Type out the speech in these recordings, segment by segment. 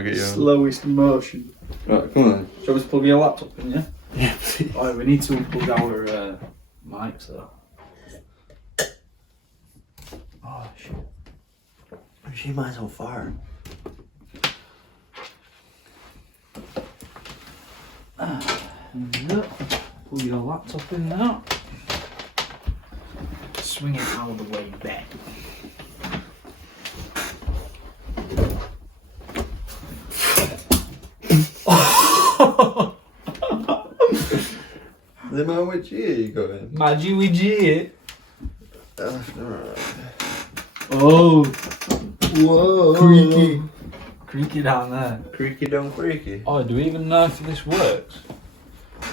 I'll get you. Slowest motion. Right, come on. Shall we plug your laptop in, yeah? Yeah, please. Alright, we need to unplug our mics though. Oh shit. She mine's on fire. Yep. Pull your laptop in now. Swing it out of the way back. The man which ear you going? My Jewy G. Left and right. Oh, Whoa. creaky. Creaky down there. Creaky don't creaky. Oh, do we even know if this works?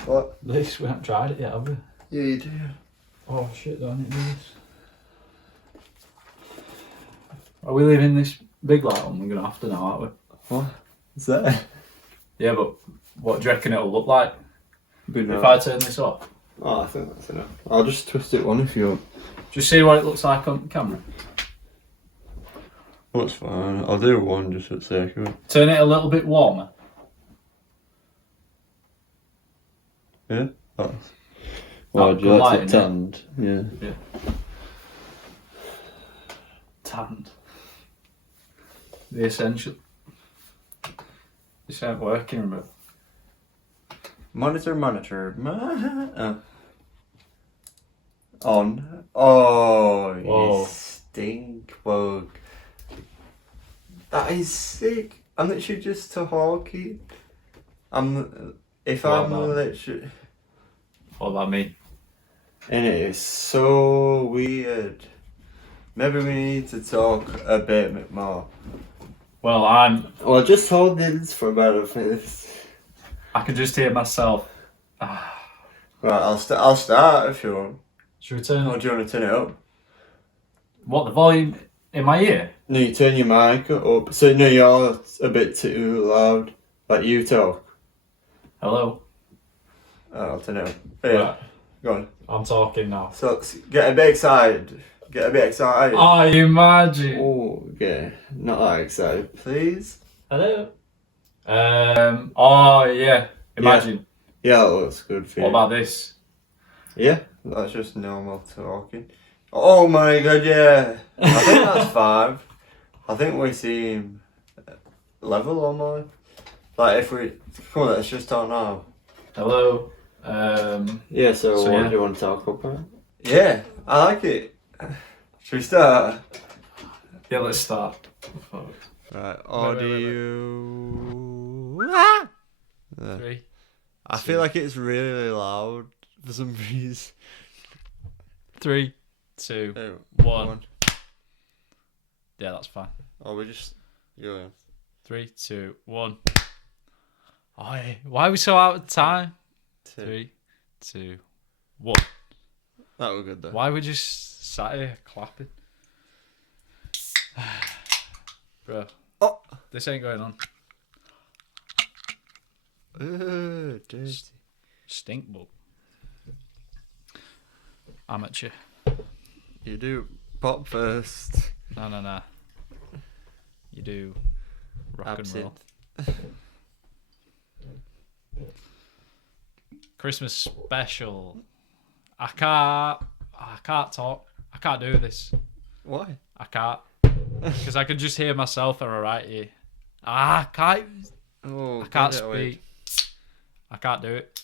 What? This, we haven't tried it yet, have we? Yeah, you do. Oh shit, do I need to do this? Are we leaving this big light on? We're gonna have to now, aren't we? What? Is that? Yeah, but what do you reckon it'll look like Good if I turn this off? Oh, I think that's enough. I'll just twist it one if you want. Just see what it looks like on camera. That's fine. I'll do one just for the sake of it. Turn it a little bit warmer. Yeah? That's... Well, Good do you like lighting, it tanned? Yeah. Tanned. The essential. This ain't working, but Monitor. On. Oh, whoa. you stink bug. That is sick. I'm literally just to hawky. If Well I'm done. literally. What about me? And it is so weird. Maybe we need to talk a bit more. Well, Well, just hold this for about a minute. I can just hear myself. Right, I'll start if you want. Should we turn Or do you want to turn it up? what, the volume in my ear? No, you turn your mic up. So no, you're a bit too loud. Like you talk. Hello? Oh, I'll turn it up. Yeah, Right, go on. I'm talking now. So get a bit excited. Oh, you imagine. Oh, okay. Not that excited, please. Hello? Oh yeah, imagine. Yeah, that looks good for you. What about this? Yeah, that's just normal talking. Oh my god, yeah. I think that's 5. I think we seem level almost. Like if we... Come on, let's just talk now. Hello? Yeah, so what yeah. do you want to talk about? Yeah, I like it. Should we start? Yeah, let's start. Right, audio. audio. 3. I feel like it's really loud for some reason. 3, 2, Oh, 1. Yeah, that's fine. Oh, we just go in. 3, 2, 1. Oh, yeah. Why are we so out of time? 2. 3, 2, 1. That was good though. Why are we just sat here clapping? Bro. Oh. This ain't going on. Dirty. Stink bug. Amateur. You do pop first. No. You do rock Absinthe. and roll. Christmas special. I can't talk. I can't do this. Why? I can't. Because I can just hear myself in my right ear. I can't. Oh, I can't get it away. speak. I can't do it.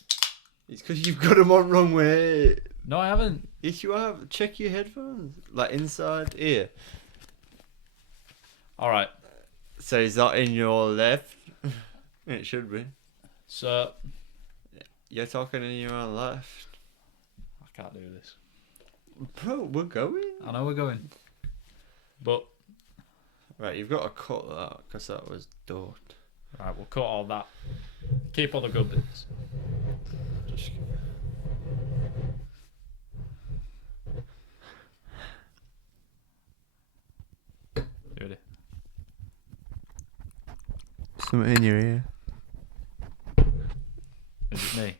It's because you've got them on wrong way. No, I haven't. If you have, check your headphones. Like inside ear. Alright. So is that in your left? It should be. So, You're talking in your left. I can't do this. Bro, we're going. I know we're going. But, Right, you've got to cut that because that was dot. right, we'll cut all that. Keep all the good bits. Just... You ready? Something in your ear. Is it me?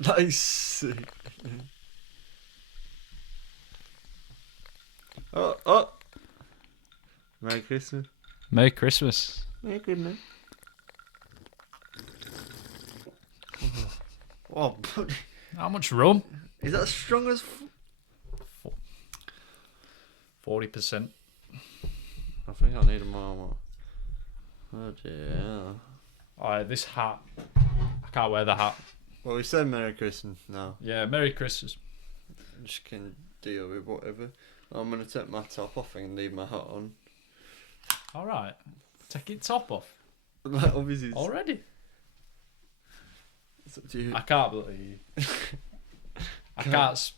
That is sick. Oh. Merry Christmas. Merry Christmas. Merry Christmas. Oh, How much rum? is that strong as? 40%. I think I need more. Oh dear. Alright, this hat. I can't wear the hat. Well, we said Merry Christmas now. Yeah, Merry Christmas. Just can deal with whatever. I'm gonna take my top off and leave my hat on. Alright. Take your top off. Like, obviously, Already? it's up to you. I can't believe you. I can't.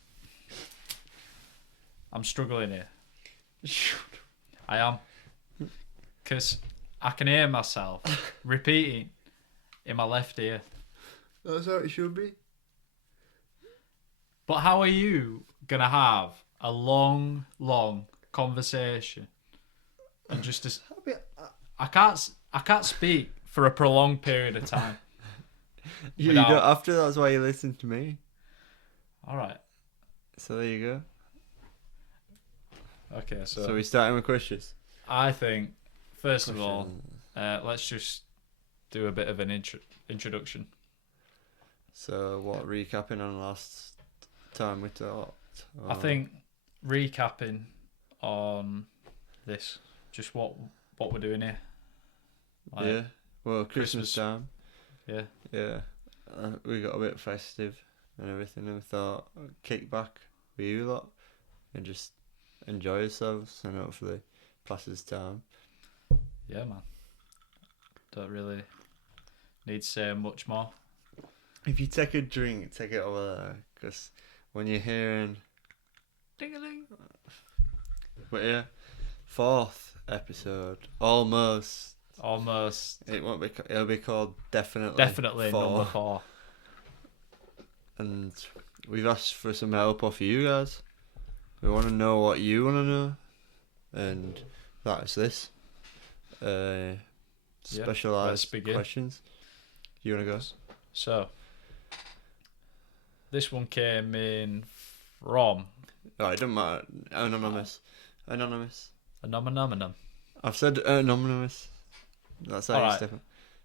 I'm struggling here. I am. Because I can hear myself repeating in my left ear. That's how it should be. But how are you going to have a long, long conversation and just as I can't speak for a prolonged period of time. You without- don't have to. That's why you listen to me. All right. So there you go. Okay, So we're starting with questions. I think first of all, let's just do a bit of an introduction. So what? Recapping on last time we talked. I think recapping on this, just what we're doing here. Like, yeah. Well, Christmas Christmas. time. Yeah. Yeah. We got a bit festive and everything, and we thought kick back with you lot and just enjoy yourselves and hopefully passes time. Yeah, man. Don't really need to say much more. If you take a drink, take it over there, because when you're hearing, Ding-a-ling. but yeah, 4th episode, almost. It won't be. It'll be called definitely. Number 4. And we've asked for some help off you guys. We want to know what you want to know, and that's this. Specialized let's begin. questions. You want to go? So, this one came in from Oh, it doesn't matter. Anonymous. Anomanom. I've said anonymous. That's how you Alright. step up.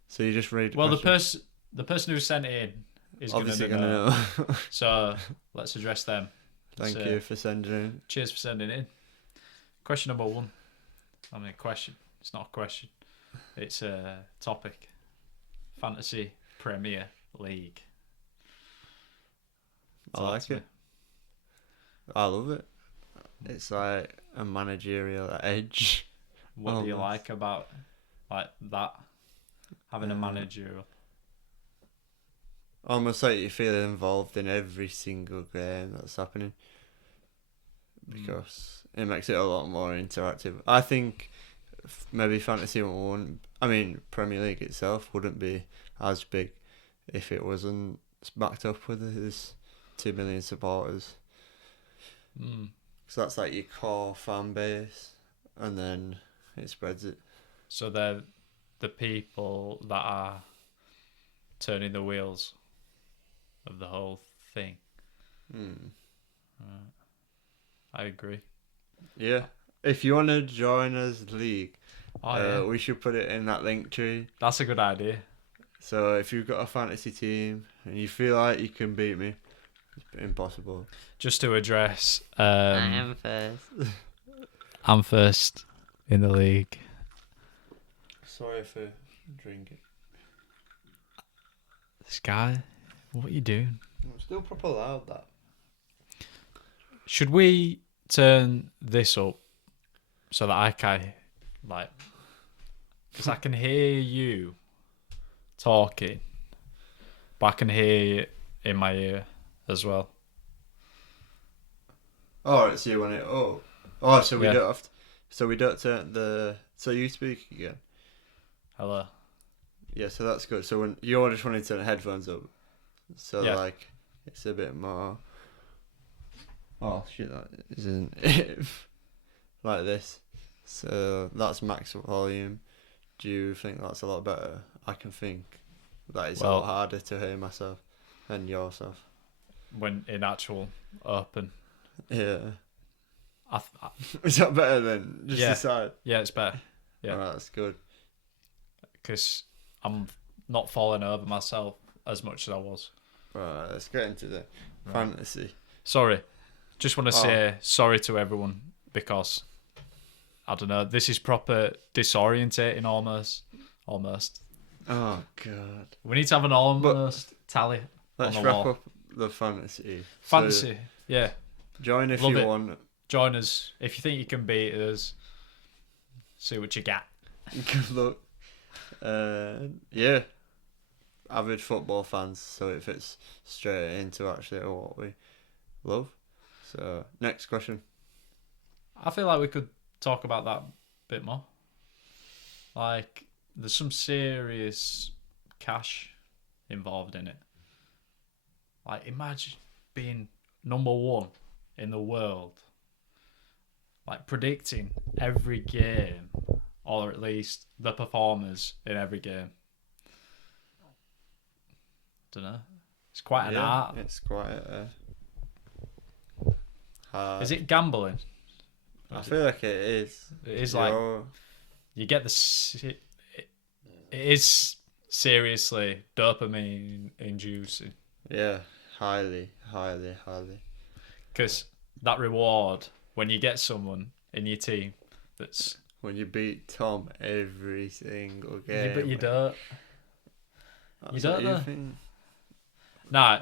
So you just read. Well, the person who sent it in is obviously going to know. know. So let's address them. Thank So, you for sending in. Cheers for sending it in. Question number 1. I mean, question. It's not a question. It's a topic. Fantasy Premier League. I like it. I love it. It's like a managerial edge. What do you Almost. like about that? Having a manager. Almost like you feel involved in every single game that's happening. Because it makes it a lot more interactive. I think maybe Fantasy won't. I mean, Premier League itself wouldn't be as big if it wasn't backed up with his 2 million supporters. So that's like your core fan base, and then it spreads it. So they're the people that are turning the wheels of the whole thing. I agree. Yeah. If you want to join us league, Yeah. we should put it in that link tree. That's a good idea. So if you've got a fantasy team and you feel like you can beat me, it's impossible. Just to address, I am first. I'm first in the league. Sorry for drinking. This guy, what are you doing? I'm still proper loud, that. Should we turn this up so that I can, because I can hear you talking, but I can hear it in my ear as well. Alright, so you want it so we Yeah. don't have to, so we don't turn the, so you speak again. Hello. Yeah, so that's good. So when you're just wanting to turn the headphones up, so Yeah. like it's a bit more. Oh shit, that isn't it. Like this. So that's max volume. Do you think that's a lot better? I can think that it's a lot harder to hear myself and yourself. When in actual open, Yeah. Is that better than just Yeah. decide? Yeah, it's better. Yeah. Alright, that's good. Because I'm not falling over myself as much as I was. Right, let's get into the fantasy. Sorry. Just want to Oh. say sorry to everyone because, I don't know, this is proper disorientating almost. Almost. Oh god. We need to have an almost tally Let's on the wrap wall. up the fantasy. Fantasy. So, Yeah. join if Love you it. want. Join us. If you think you can beat us, see what you got. Good luck. Yeah. Avid football fans, so it fits straight into actually what we love. So, next question. I feel like we could talk about that a bit more. Like, there's some serious cash involved in it. Like, imagine being number one in the world. Like, predicting every game, or at least the performers in every game. Don't know. It's quite an art. It's quite hard. Is it gambling? I feel like it is. It is like you get it is seriously dopamine inducing. Yeah, highly. Because that reward when you get someone in your team that's When you beat Tom every single game. but you don't. That's you don't what know. think? Nah,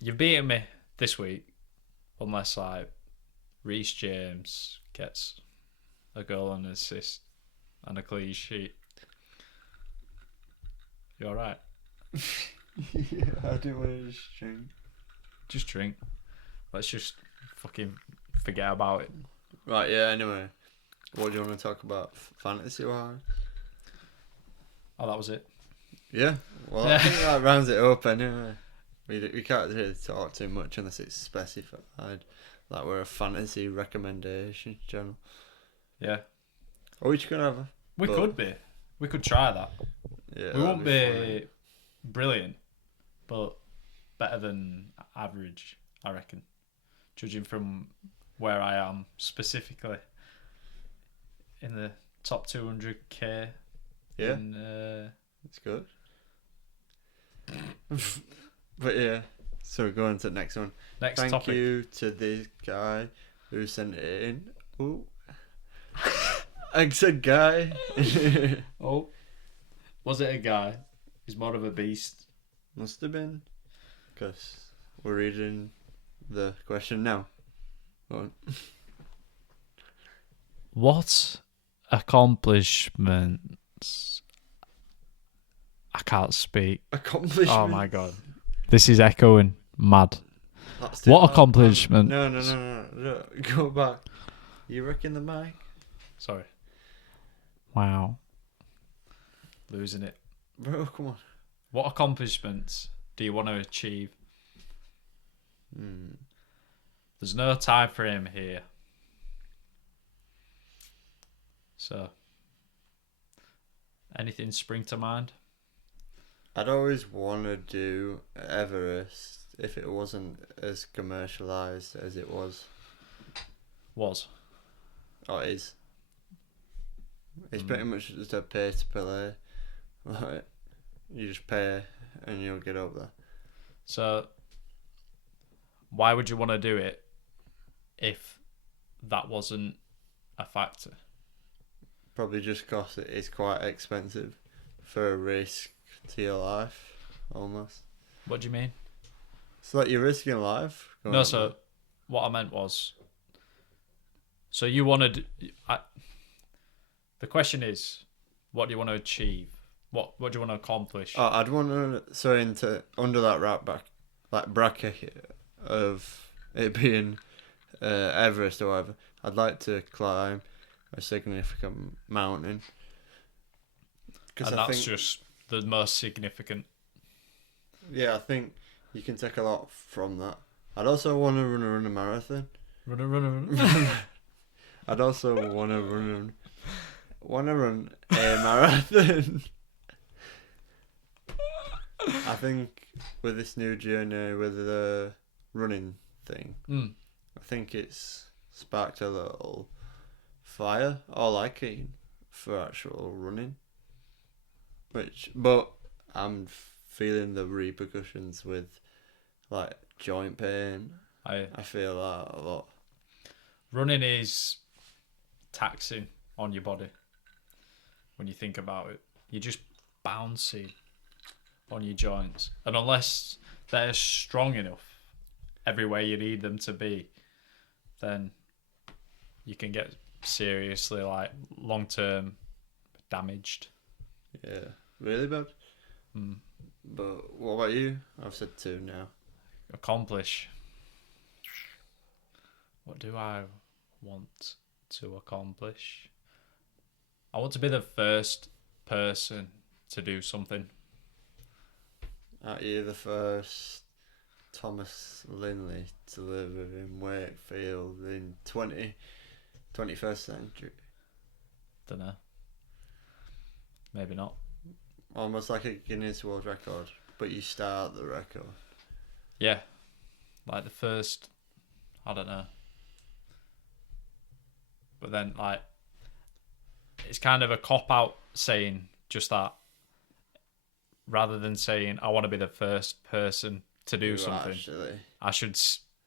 you've beaten me this week, unless like Reece James gets a goal and an assist and a clean sheet. You alright? Yeah, I do want to just drink. Just drink. Let's just fucking forget about it. Right, yeah, anyway. What do you want to talk about? Fantasy wise? Oh, that was it. Yeah, well, I think that rounds it up anyway. We can't really talk too much unless it's specified. Like we're a fantasy recommendation channel. Yeah. Or we could have We could be. We could try that. Yeah, We won't that'd be funny. brilliant, but better than average, I reckon. Judging from where I am specifically in the top 200k. Yeah, In, it's good. But yeah, so we're going to the next one. next Thank topic. you to this guy who sent it in. Ooh. I said guy. Oh, was it a guy? He's more of a beast. Must have been. Because we're reading the question now. Go on. What accomplishments? I can't speak. Accomplishment. Oh my god. This is echoing mad. That's What too loud. accomplishment? No. Go back. You wrecking the mic? Sorry. Wow. Losing it. Bro, come on. What accomplishments do you want to achieve? There's no time frame here. So, anything spring to mind? I'd always want to do Everest if it wasn't as commercialised as it was. Was. Oh, it is. It's pretty much just a pay to play. Like, you just pay and you'll get up there. So, why would you want to do it if that wasn't a factor? Probably just because it is quite expensive for a risk to your life, almost. What do you mean? So like you're risking life. going No, up so what I meant was, so you wanted. The question is, what do you want to achieve? What do you want to accomplish? there. Oh, I'd want to into under that bracket of it being Everest or whatever. I'd like to climb a significant mountain. And that's just the most significant. Yeah, I think you can take a lot from that. I'd also want to run a marathon. Run. I'd also want to run a marathon. I think with this new journey with the running thing, I think it's sparked a little fire or liking for actual running. But I'm feeling the repercussions with like joint pain. I feel that a lot. Running is taxing on your body when you think about it. You're just bouncing on your joints, and unless they're strong enough everywhere you need them to be, then you can get seriously like long-term damaged. Yeah, really bad. Mm. But what about you? I've said 2 now. Accomplish. What do I want to accomplish? I want to be the first person to do something. Aren't you the first Thomas Linley to live in Wakefield in 21st century? Dunno. Maybe not. Almost like a Guinness World Record, but you start the record. Yeah. Like the first, I don't know. But then, like, it's kind of a cop-out saying just that. Rather than saying, I want to be the first person to do something. Actually. I should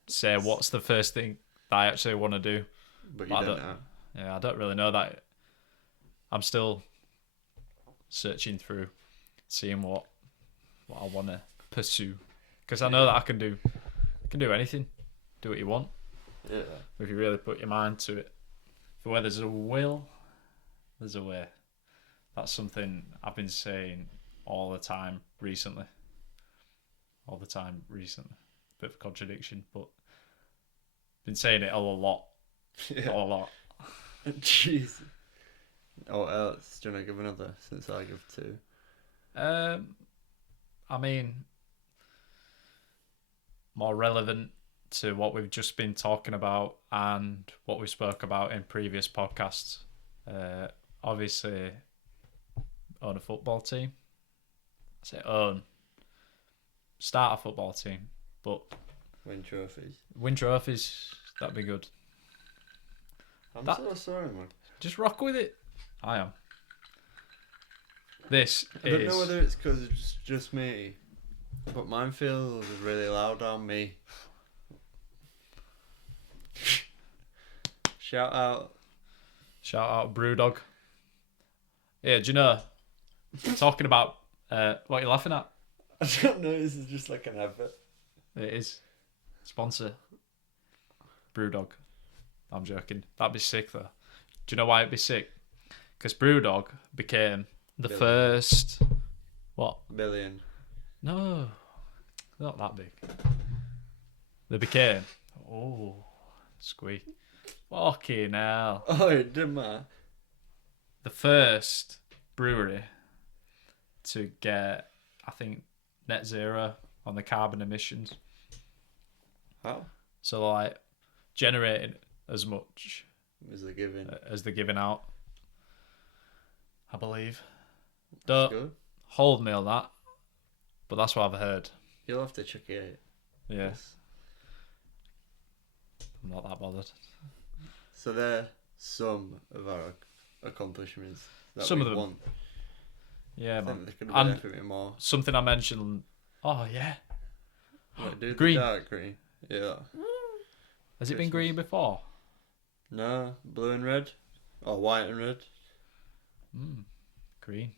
say, what's the first thing that I actually want to do? But you don't know. Yeah, I don't really know that. I'm still searching through, seeing what I want to pursue. Because I know that I can do anything. Do what you want. Yeah. If you really put your mind to it. For where there's a will, there's a way. That's something I've been saying all the time recently. Bit of a contradiction, but been saying it a lot. Yeah. A lot. Jeez. What else? Do you want to give another since I give 2? I mean, more relevant to what we've just been talking about and what we spoke about in previous podcasts. Obviously, own a football team. I say own. Start a football team, but Win trophies. That'd be good. I'm so sorry, man. Just rock with it. I am. I don't know whether it's because it's just me, but mine feels really loud on me. Shout out Brewdog. Yeah, do you know? Talking about what you're laughing at. I don't know. This is just like an advert. It is. Sponsor. Brewdog. I'm joking. That'd be sick though. Do you know why it'd be sick? Because Brewdog became the first. What? Billion. No, not that big. They became. Oh, squeak. Fucking hell. Oh, it didn't matter. The first brewery to get, I think, net zero on the carbon emissions. How? So, like, generating as much As they're giving. as they're giving out, I believe. That's Don't good. hold me on that, but that's what I've heard. You'll have to check it. Yeah. I'm not that bothered. So they're some of our accomplishments that Some we of them. want. Yeah, I man. think there could have And been a bit more. something I mentioned. Oh, yeah. Like, do Green. the dark green. Yeah. Has it been Christmas. green before? No, blue and red. Or white and red. Green.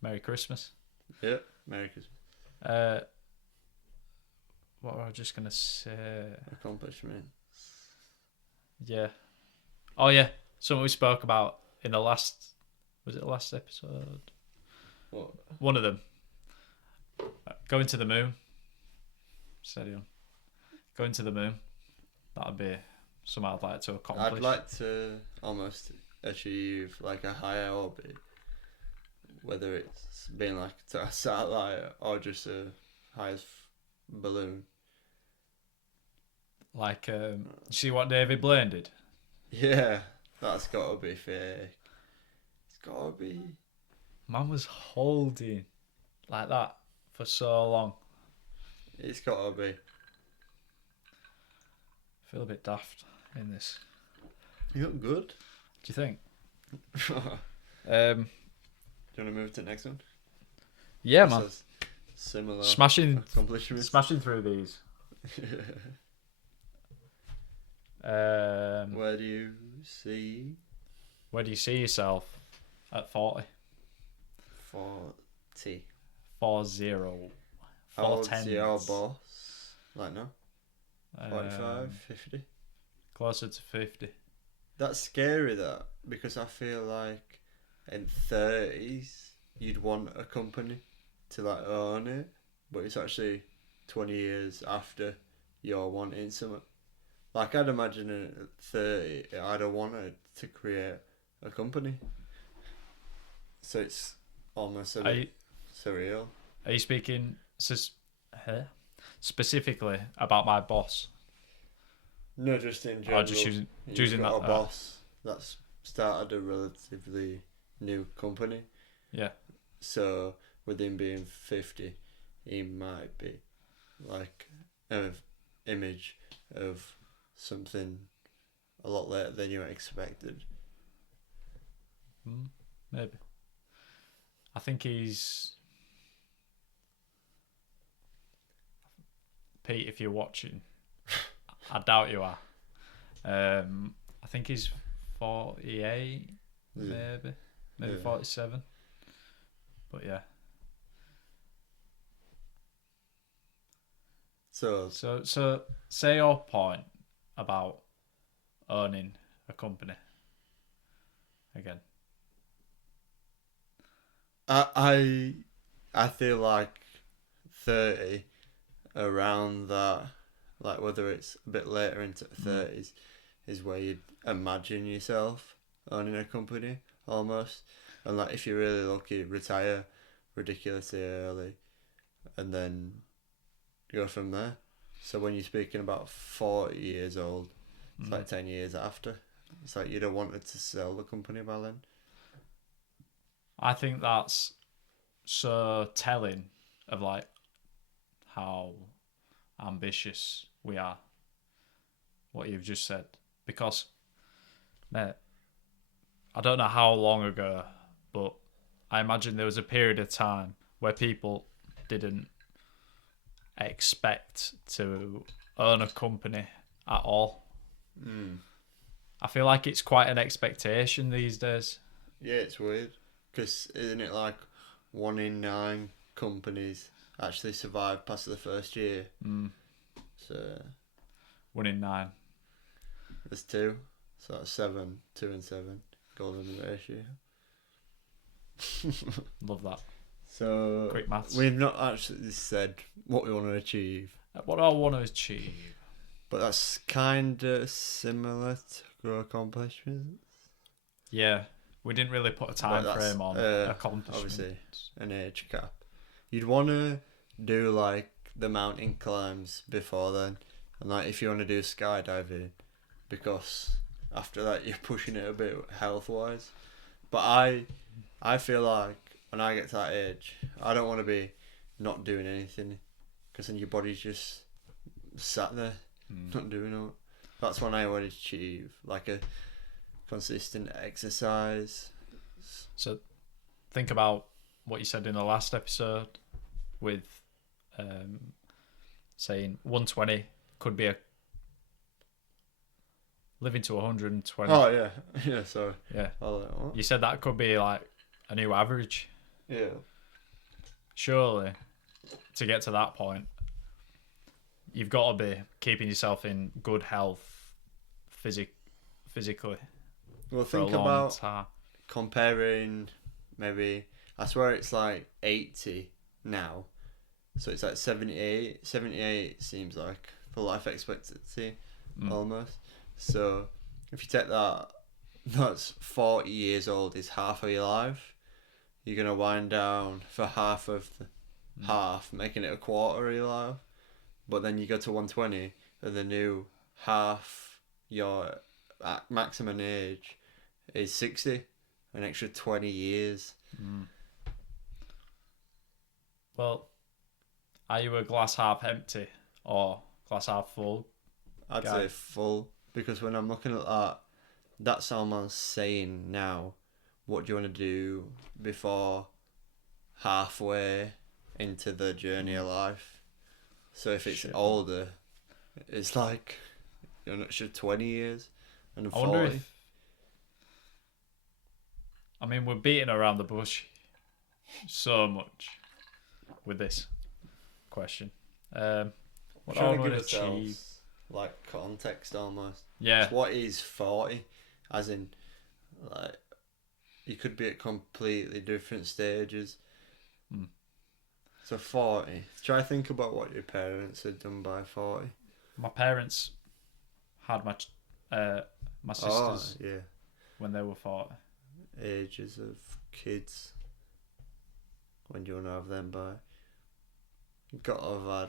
Merry Christmas. Yeah. Merry Christmas. What was I just going to say? Accomplishment. Yeah. Oh, yeah. Something we spoke about in the last... Was it the last episode? What? One of them. Going to the moon. Steady on. Going to the moon. That'd be something I'd like to accomplish. I'd like to almost achieve like a higher orbit. Whether it's being like to a satellite or just a highest balloon. Like, you see what David Blaine did? Yeah, that's gotta be fake. It's gotta be. Man was holding like that for so long. It's gotta be. feel a bit daft in this. You look good. Do you think? Do you Um, want to move to the next one? yeah, This man. has similar Smashing accomplishments. through these. Where do you see? Where do you see yourself at 40? 40. 40. How old's your boss? Like no? 45, 50? Closer to 50. That's scary, that, because I feel like in 30s you'd want a company to like own it, but it's actually 20 years after you're wanting something. Like, I'd imagine at 30 I'd have wanted to create a company. So it's almost a bit surreal. Are you speaking specifically about my boss? No, just in general. Or just using You've got that a boss that's started a relatively new company. Yeah. So with him being 50, he might be like an image of something a lot later than you expected. Maybe. I think he's... Pete, if you're watching, I doubt you are. I think he's 48, maybe Yeah. 47. But yeah. So say your point about owning a company again. I feel like 30, around that, like whether it's a bit later into 30s, is where you'd imagine yourself owning a company almost. And like, if you're really lucky, retire ridiculously early and then go from there. So when you're speaking about 40 years old, it's like 10 years after. It's like you'd have wanted to sell the company by then. I think that's so telling of like how ambitious we are. What you've just said. Because, mate, I don't know how long ago, but I imagine there was a period of time where people didn't expect to own a company at all. I feel like it's quite an expectation these days. Yeah, it's weird. Because isn't it like 1 in 9 companies actually survive past the first year? So 1 in 9. there's 2. So that's 7. 2 and 7. Golden ratio. Love that. So Quick maths. we've not actually said what we want to achieve. What do I want to achieve? But that's kind of similar to grow accomplishments. Yeah, we didn't really put a time frame on accomplishments. Obviously, an age cap. You'd want to do like the mountain climbs before then, and like if you want to do skydiving, because after that you're pushing it a bit health wise. But I feel like when I get to that age, I don't want to be not doing anything, because then your body's just sat there not doing it. That's when I want to achieve like a consistent exercise. So think about what you said in the last episode with saying 120 could be a living to 120. Oh yeah, sorry. Yeah. Oh, You said that could be like a new average. yeah. Surely, to get to that point, you've got to be keeping yourself in good health, physically. Well, For a think long about time. comparing. Maybe I swear it's like 80 now, so it's like 78. 78 seems like the life expectancy almost. So if you take that, that's 40 years old is half of your life. You're gonna wind down for half of the half, making it a quarter of your life. But then you go to 120, and the new half your maximum age is 60, an extra 20 years. Well, are you a glass half empty or glass half full I'd guy. say full, because when I'm looking at that, that's almost saying now, what do you want to do before halfway into the journey of life? So if it's Shit, man. older, it's like you're not sure 20 years and I wonder 40. if. I mean, we're beating around the bush so much with this question. What We're do I trying want to to give achieve? ourselves like context almost. Yeah, So what is 40? As in, like, you could be at completely different stages. Mm. So 40. Try to think about what your parents had done by 40. my parents had my Oh, sisters yeah. when they were 40. Ages of kids. When do you want to have them by? You've got to have had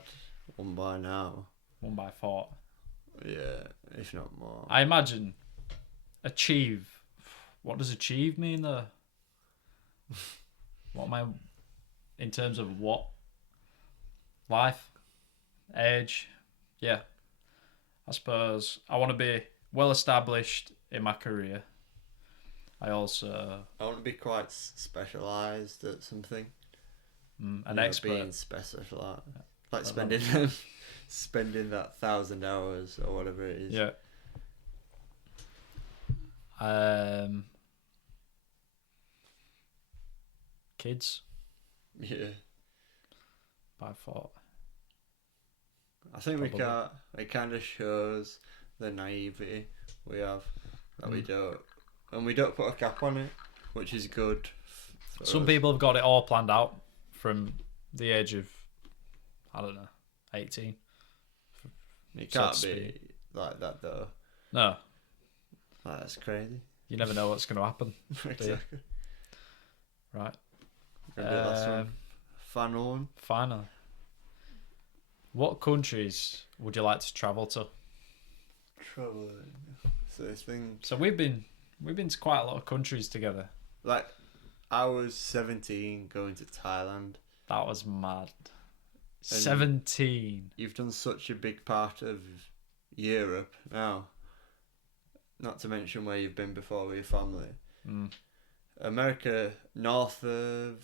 one by now. 1 by 40. Yeah, if not more. I imagine achieve. What does achieve mean though? What am I in terms of what? Life, age, yeah. I suppose I want to be well established in my career. I also I want to be quite specialised at something. an You know, expert. Being specialised. Like I spending spending that 1,000 hours or whatever it is. Yeah. Kids Yeah. by 40. I think Probably. it kind of shows the naivety we have that we don't, and we don't put a cap on it, which is good. For Some us. people have got it all planned out from the age of, I don't know, 18. It so can't to be like that though. No, Like, that's crazy. you never know what's going to happen. Exactly. Right. Gonna do the last one. Final one. Finally. What countries would you like to travel to? Traveling. So this thing, So we've been to quite a lot of countries together. like, I was 17 going to Thailand. That was mad. 17. You've done such a big part of Europe now. Not to mention where you've been before with your family. Mm. America, north of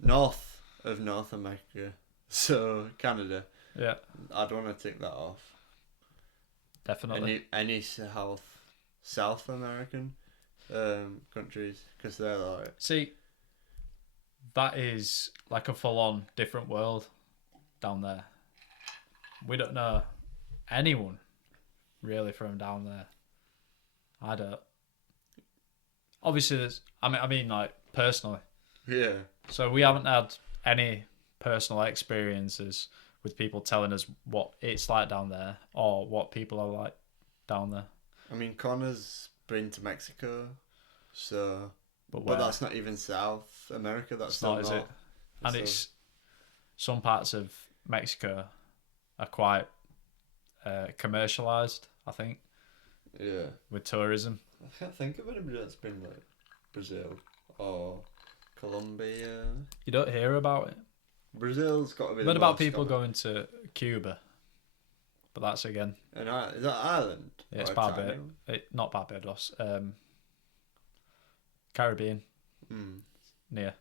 North America. So Canada. Yeah, I'd want to tick that off. definitely. Any South American countries, because they're like, See, that is like a full-on different world down there. We don't know anyone really from down there. I don't. Obviously, there's. I mean, like personally. yeah. So we haven't had any personal experiences with people telling us what it's like down there or what people are like down there. I mean, Connor's been to Mexico, so But but that's not even South America. That's It's not, still is it? And So- it's some parts of Mexico are quite commercialized, I think, Yeah. with tourism. I can't think of anybody that's been like Brazil or Colombia. You don't hear about it. Brazil's got to be. What the about most people common. going to Cuba? But that's again, And is that Ireland? yeah, it's Or Barbados. Thailand? Not Barbados. Caribbean, Hmm. near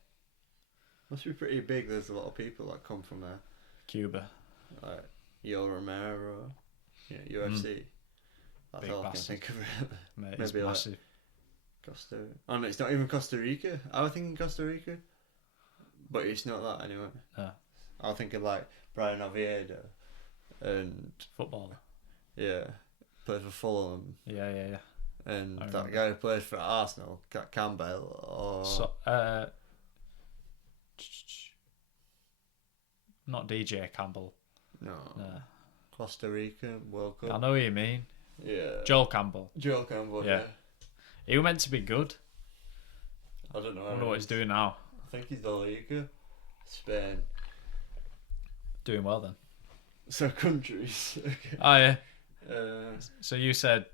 Must be pretty big. There's a lot of people that come from there. Cuba. Like Yo Romero, UFC. That's Big all I can bastard. think of. Really. Mate, it's Maybe like- massive. Costa. Oh no, it's not even Costa Rica. I was thinking Costa Rica, but it's not that anyway. No. I was thinking like Brian Oviedo, and Footballer. yeah, played for Fulham, Yeah. and I that remember. guy who played for Arsenal, Campbell, or So, not DJ Campbell. no, No. Costa Rica World Cup. I know who you mean. Yeah, Joel Campbell. Joel Campbell. Yeah. Yeah. He was meant to be good. I don't know. I wonder what he's doing now. I think he's the Liga, Spain. Doing well then. So countries. Okay. Oh yeah. Uh, So you said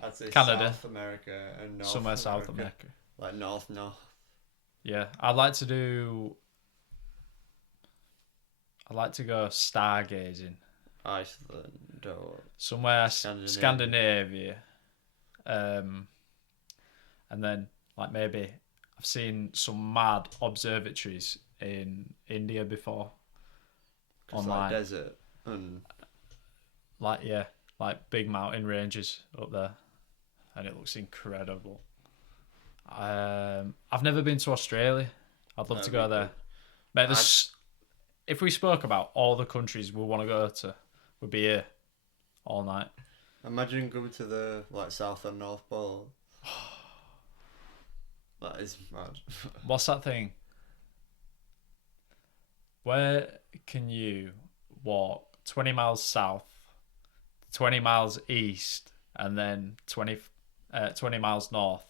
I'd say Canada. South America and North somewhere America. South America. Like North. Yeah, I'd like to go stargazing Iceland or somewhere Scandinavia. Scandinavia. And then like maybe I've seen some mad observatories in India before. Like desert and like big mountain ranges up there, and it looks incredible. I've never been to Australia. I'd love to go there. Mate, if we spoke about all the countries we want to go to, we'd be here all night. Imagine going to the like South and North Pole. That is mad. What's that thing? Where can you walk 20 miles south, 20 miles east, and then 20 miles north,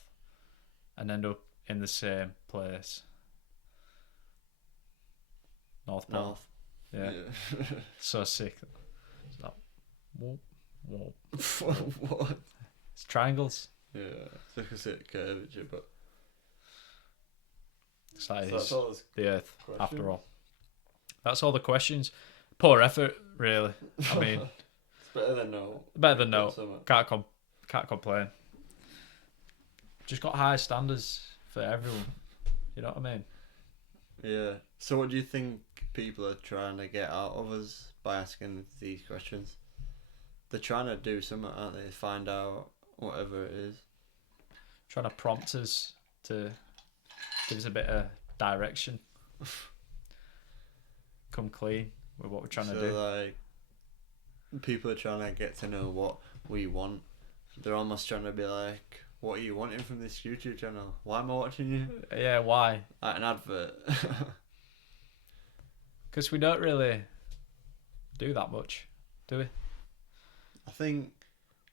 and end up in the same place? North Pole. North. Yeah. So sick. It's like, whoop, whoop. What? It's triangles. Yeah, it's like a sick curvature, but It's like so that's all the Earth, questions. after all. That's all the questions. Poor effort, really. I mean, It's better than no. better than no. Summer. Can't complain. Just got high standards for everyone. You know what I mean? Yeah. So what do you think people are trying to get out of us by asking these questions? They're trying to do something, aren't they? Find out whatever it is. Trying to prompt us to give us a bit of direction. Come clean with what we're trying to do. Like, people are trying to get to know what we want. They're almost trying to be like, what are you wanting from this YouTube channel? Why am I watching you? Yeah, why? Like an advert. Because we don't really do that much, do we? I think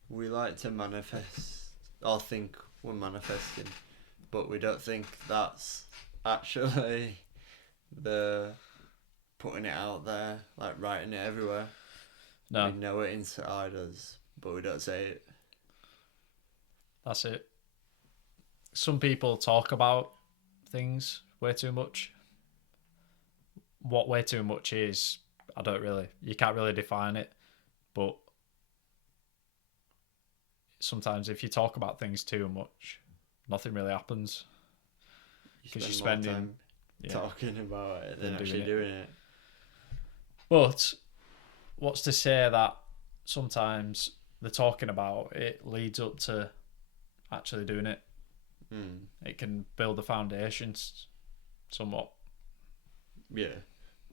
we like to manifest, or think we're manifesting, but we don't think that's actually the putting it out there, like writing it everywhere. No. We know it inside us, but we don't say it. That's it. Some people talk about things way too much. What way too much is, you can't really define it, but sometimes if you talk about things too much, nothing really happens. Because you're spending more time talking about it than than actually doing it. But what's to say that sometimes the talking about it leads up to actually doing it? It can build the foundations somewhat. Yeah.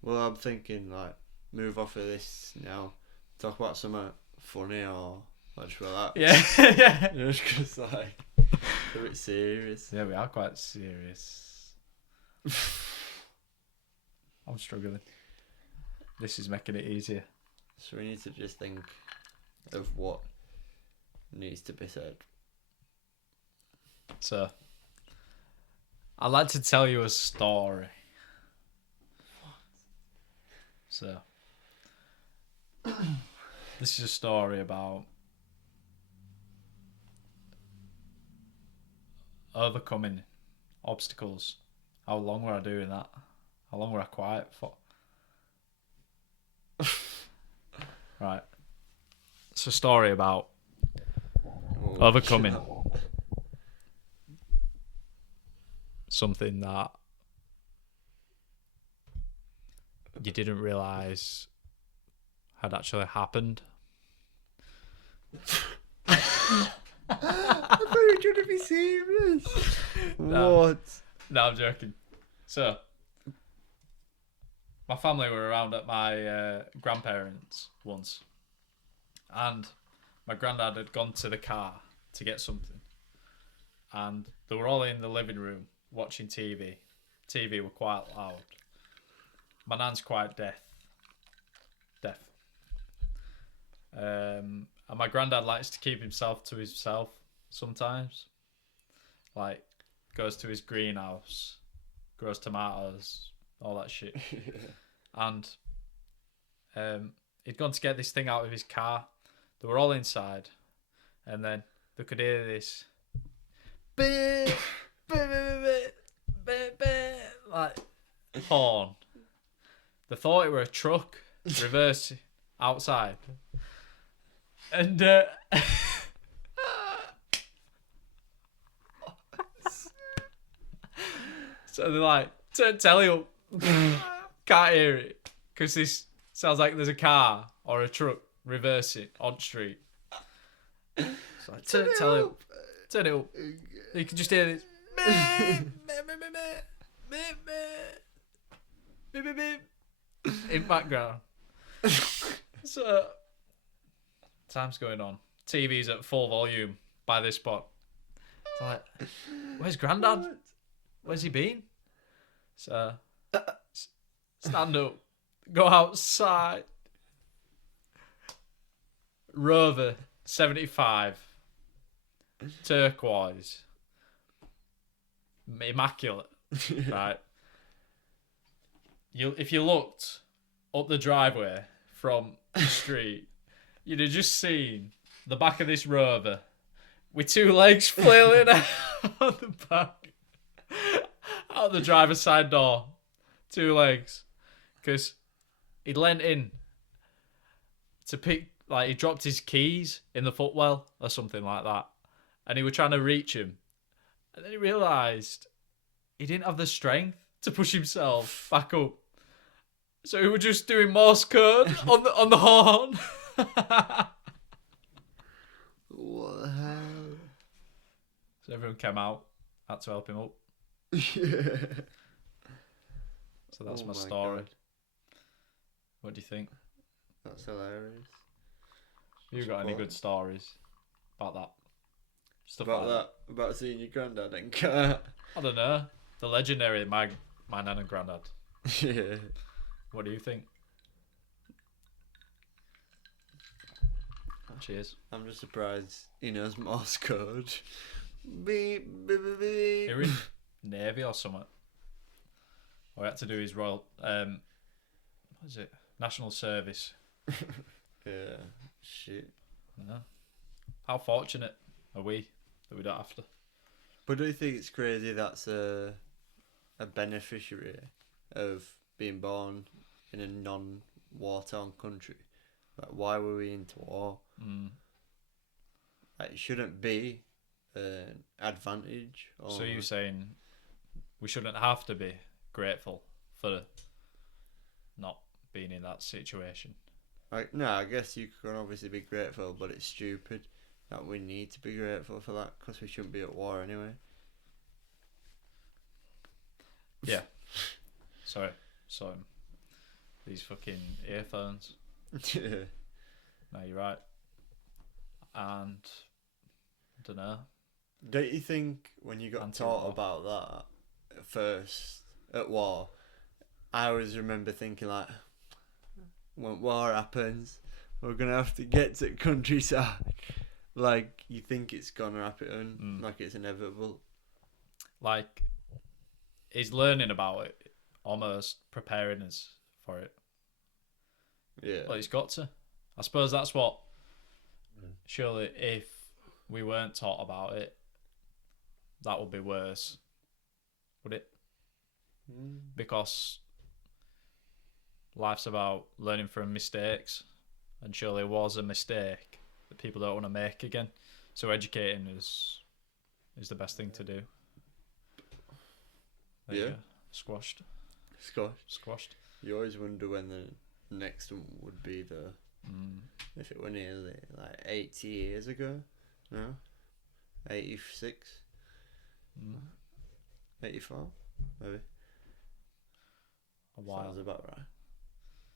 Well, I'm thinking like move off of this now. Talk about something funny or much relax. Yeah, yeah. You know, just like a bit serious. Yeah, we are quite serious. I'm struggling. This is making it easier. So we need to just think of what needs to be said. So, I'd like to tell you a story. So, this is a story about overcoming obstacles. How long were I doing that? How long were I quiet for? Right. It's a story about overcoming something that you didn't realise had actually happened. I thought you were trying to be serious. No. What? No, I'm joking. So, my family were around at my grandparents' once, and my granddad had gone to the car to get something, and they were all in the living room watching TV. TV were quite loud. My nan's quite deaf. And my granddad likes to keep himself to himself sometimes. Like, goes to his greenhouse, grows tomatoes, all that shit. And he'd gone to get this thing out of his car. They were all inside, and then they could hear this like horn. They thought it were a truck reversing outside, and so they're like, turn telly up, can't hear it because this sounds like there's a car or a truck reversing on street. So like, turn telly up, turn it up. You can just hear this in background. So time's going on. TV's at full volume by this spot. It's like, where's Grandad? Where's he been? So stand up, go outside. Rover 75, turquoise, immaculate, right? If you looked up the driveway from the street, you'd have just seen the back of this Rover with two legs flailing out the back, out the driver's side door, two legs, because he leant in to pick, like he dropped his keys in the footwell or something like that, and he was trying to reach him, and then he realised he didn't have the strength to push himself back up, so he was just doing Morse code on the horn. What the hell? So everyone came out, had to help him up. Yeah. So that's Oh my my story. God. What do you think? That's hilarious. You got any good stories about that? Stuff About like that? About seeing your granddad in car? I don't know. The legendary my nan and granddad. Yeah. What do you think? Cheers. I'm just surprised he knows Morse code. Beep, beep, beep, beep. You're in Navy or something. Or he had to do his royal what is it? National service. Yeah. Shit. No. How fortunate are we that we don't have to? But do you think it's crazy that's a beneficiary of being born in a non-war-torn country? Like, why were we into war? Like, it shouldn't be an advantage. Or... So you're saying we shouldn't have to be grateful for not being in that situation? Like, no, I guess you can obviously be grateful, but it's stupid that we need to be grateful for that because we shouldn't be at war anyway. Yeah. Sorry. These fucking earphones. Yeah. No, you're right. And I don't know. Don't you think when you got Anti-war. taught about that at first at war, I always remember thinking like, when war happens, we're gonna have to get to countryside. Like, you think it's gonna happen, like it's inevitable. Like, he's learning about it, almost preparing us for it. Yeah. Well, he's got to. I suppose that's what. Surely, if we weren't taught about it, that would be worse, would it? Because life's about learning from mistakes, and surely it was a mistake that people don't want to make again. So educating is the best thing to do. There you Yeah. go. Squashed. Squashed. You always wonder when the next one would be the. If it were nearly like 80 years ago, no, 86, 84, maybe. A while. Sounds about right.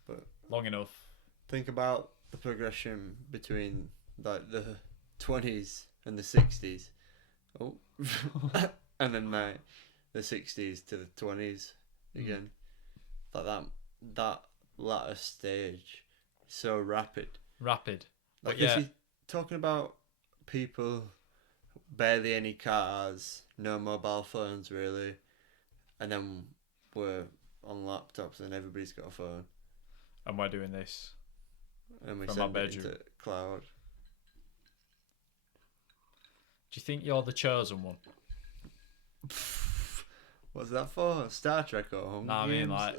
But Long enough. think about the progression between like the 20s and the 60s. Oh, and then the 60s to the 20s again. Like that latter stage. So rapid. Like, Like, yeah. if you're talking about people, barely any cars, no mobile phones really, and then we're on laptops and everybody's got a phone. And we're doing this And we from send our it bedroom. into cloud. Do you think you're the chosen one? What's that for? Star Trek or Hunger No, I mean, Games? like,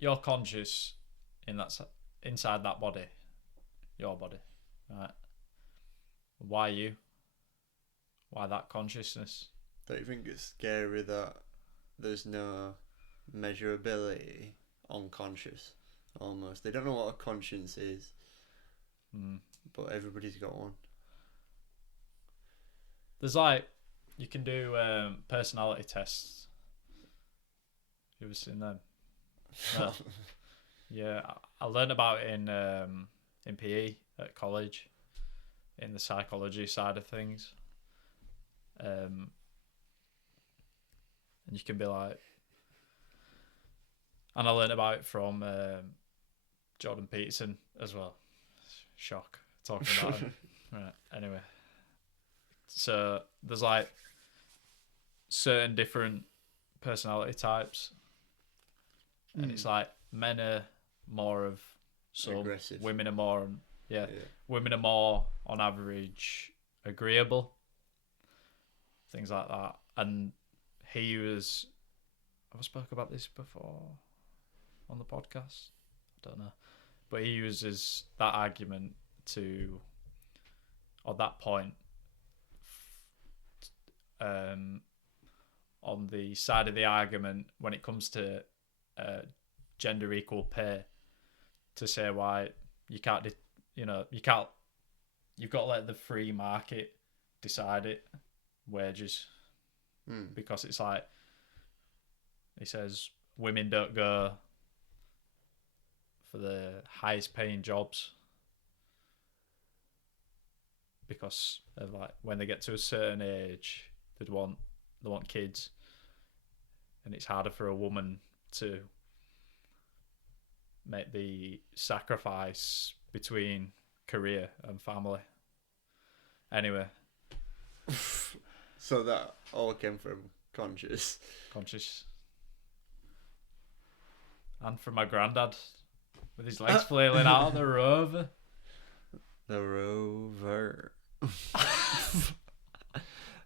you're conscious inside that body, your body, right? Why you? Why that consciousness? Don't you think it's scary that there's no measurability on conscious? Almost, they don't know what a conscience is, but everybody's got one. There's like, you can do personality tests. You ever seen them? No. Yeah, I learned about it in PE at college, in the psychology side of things. And you can be like, and I learned about it from Jordan Peterson as well. Shock talking about him. Right. Anyway, so there's like certain different personality types, and it's like men are more of some, aggressive. women are more, women are more on average agreeable, things like that. And he was, have I spoke about this before on the podcast? I don't know, but he uses that argument to, or that point, on the side of the argument when it comes to gender equal pay, to say why you can't, you've got to let the free market decide it, wages, because it's like, he says women don't go for the highest paying jobs because of like when they get to a certain age they want kids, and it's harder for a woman to make the sacrifice between career and family. Anyway, so that all came from conscious, and from my granddad with his legs flailing out on the rover. The Rover.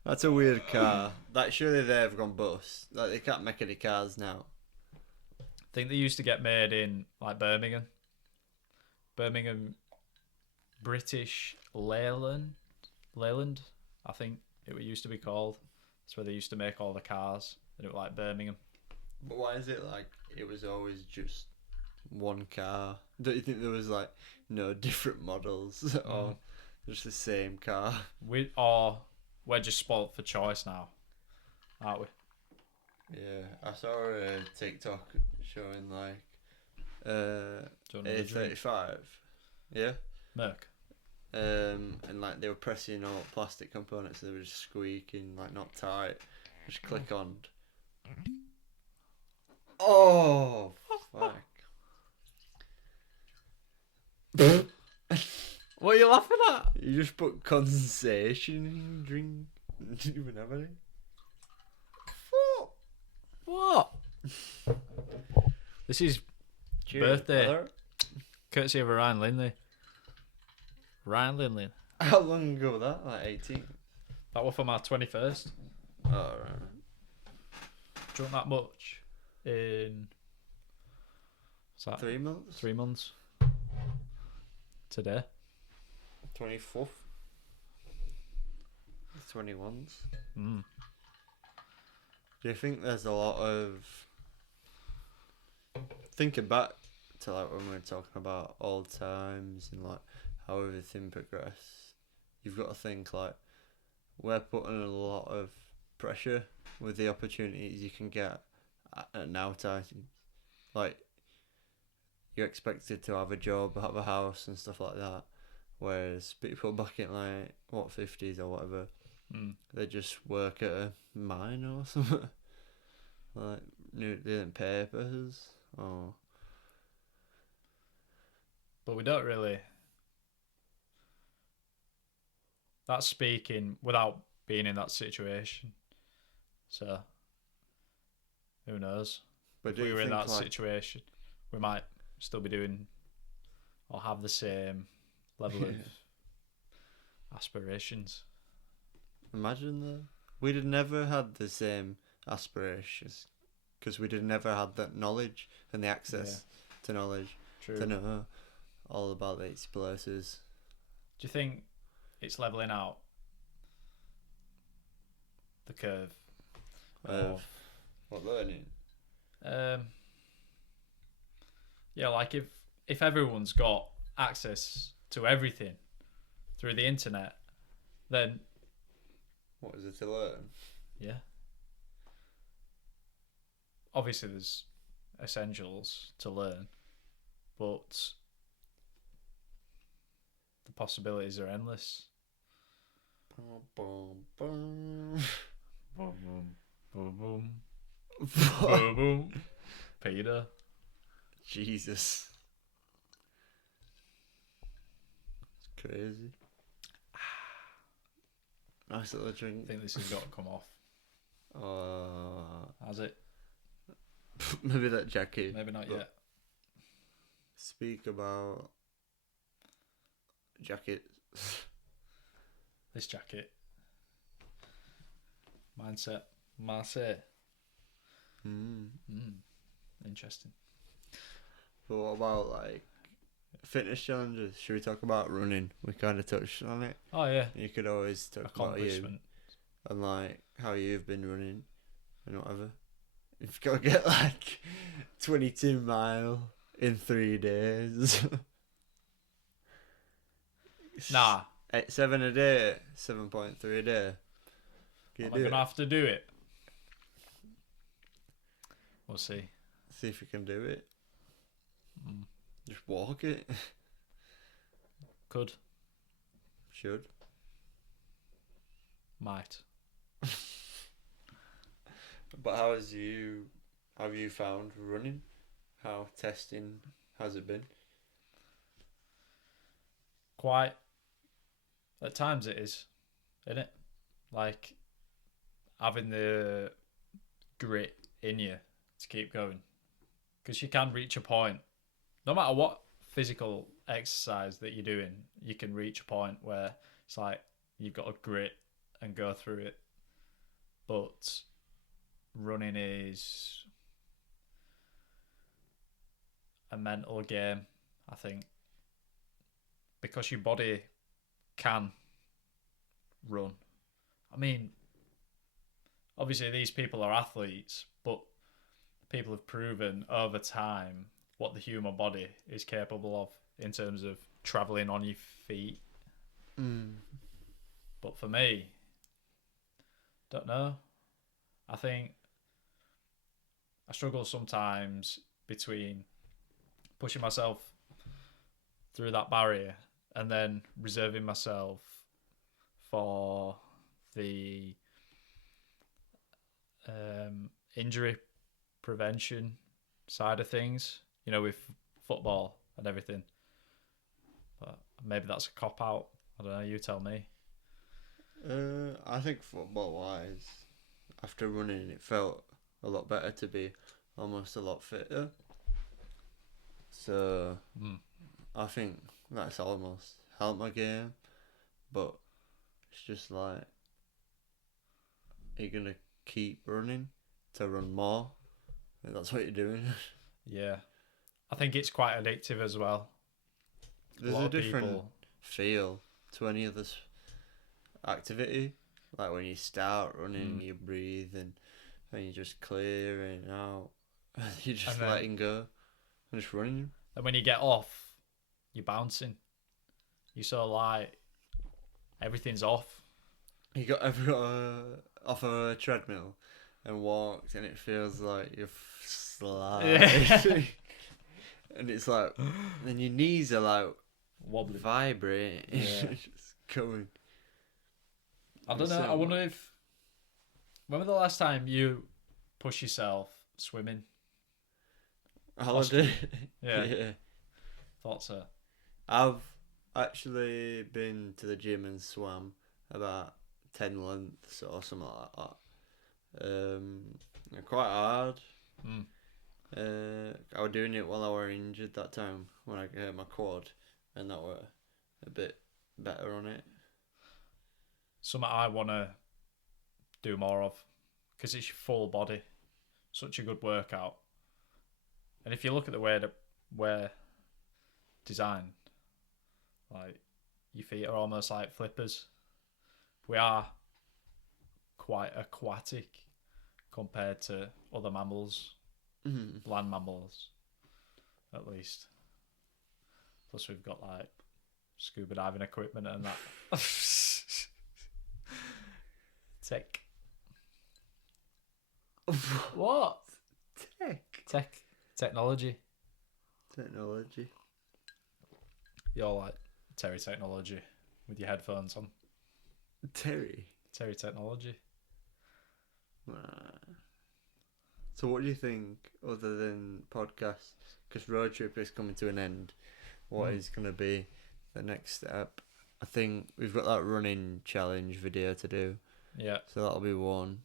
That's a weird car. Like, surely they've gone bust. Like, they can't make any cars now. I think they used to get made in like Birmingham, British Leyland, I think it used to be called. That's where they used to make all the cars, and it was like Birmingham. But why is it like it was always just one car? Don't you think there was like no different models or just the same car? We're just spoilt for choice now, aren't we? Yeah, I saw a TikTok showing like A35. Yeah. Merc. And like they were pressing all plastic components, so they were just squeaking, like not tight. Just click on. Oh fuck! What are you laughing at? You just put condensation in your drink. Didn't even have any. What? This is Cheers, birthday, brother. courtesy of Ryan Lindley. How long ago was that? Like 18? That was for my 21st. Oh, right. Drunk that much in... What's that? 3 months? 3 months. Today. 24th? 21s? Do you think there's a lot of... Thinking back to like when we were talking about old times and like how everything progressed, you've got to think like we're putting a lot of pressure with the opportunities you can get at now times. Like you're expected to have a job, have a house and stuff like that, whereas people back in like 50s or whatever, they just work at a mine or something, like doing papers or... But we don't really... That's speaking without being in that situation. So, who knows? But if we were in that situation, we might still be doing or have the same level of aspirations. Imagine though. We'd have never had the same aspirations because we did never had that knowledge and the access to knowledge True. to know all about these places. Do you think it's leveling out the curve Of what learning? Yeah, like if everyone's got access to everything through the internet, then What is it to learn? yeah, obviously there's essentials to learn, but the possibilities are endless. Boom, boom, boom. Boom, boom, boom, boom, boom, boom. Peter. Jesus. It's crazy. Nice little I drink. think this has got to come off. Has it? Maybe that jacket. Maybe not yet. Speak about jackets. This jacket. Mindset. Marseille. Interesting. But what about like fitness challenges? Should we talk about running? We kind of touched on it. Oh yeah. You could always talk about you Accomplishment. and like how you've been running and whatever. You've got to get like 22 mile in 3 days. Nah. 7 a day, 7.3 a day. Can you Am I do gonna it? have to do it? We'll see. See if you can do it. Just walk it. Could. Should. Might. But have you found running? How testing has it been? Quite. At times it is, isn't it? Like having the grit in you to keep going, because you can reach a point, no matter what physical exercise that you're doing, you can reach a point where it's like you've got to grit and go through it. But running is a mental game, I think, because your body can run. I mean, obviously these people are athletes, but people have proven over time what the human body is capable of in terms of travelling on your feet. But for me, don't know. I think I struggle sometimes between pushing myself through that barrier and then reserving myself for the injury prevention side of things, you know, with football and everything. But maybe that's a cop out. I don't know, you tell me. I think football wise, after running, it felt a lot better to be almost a lot fitter. So I think that's almost helped my game. But it's just like, are you gonna keep running to run more? That's what you're doing. Yeah. I think it's quite addictive as well. There's a different feel to any other activity. Like when you start running, you breathe and you're just clearing out. You're just letting go and just running. And when you get off, you're bouncing. You're so light. Everything's off. You got everyone off of a treadmill and walked, and it feels like you're sliding. Yeah. And it's like, and your knees are like Wobbling. vibrating. Yeah. Just going. I don't know. I wonder if. When was the last time you push yourself swimming? Holiday. Yeah. Yeah. Thought so. I've actually been to the gym and swam about 10 lengths or something like that. Quite hard. I was doing it while I were injured that time when I hurt my quad, and that were a bit better on it. Something I want to do more of, because it's your full body. such a good workout. And if you look at the way that we're designed, like your feet are almost like flippers. We are quite aquatic compared to other mammals, land mammals, at least. Plus, we've got like scuba diving equipment and that. Tech. What? Technology. Technology. You're like Terry Technology with your headphones on. Terry Technology. So what do you think, other than podcasts, because road trip is coming to an end, what is going to be the next step? I think we've got that running challenge video to do. Yeah. So that'll be one.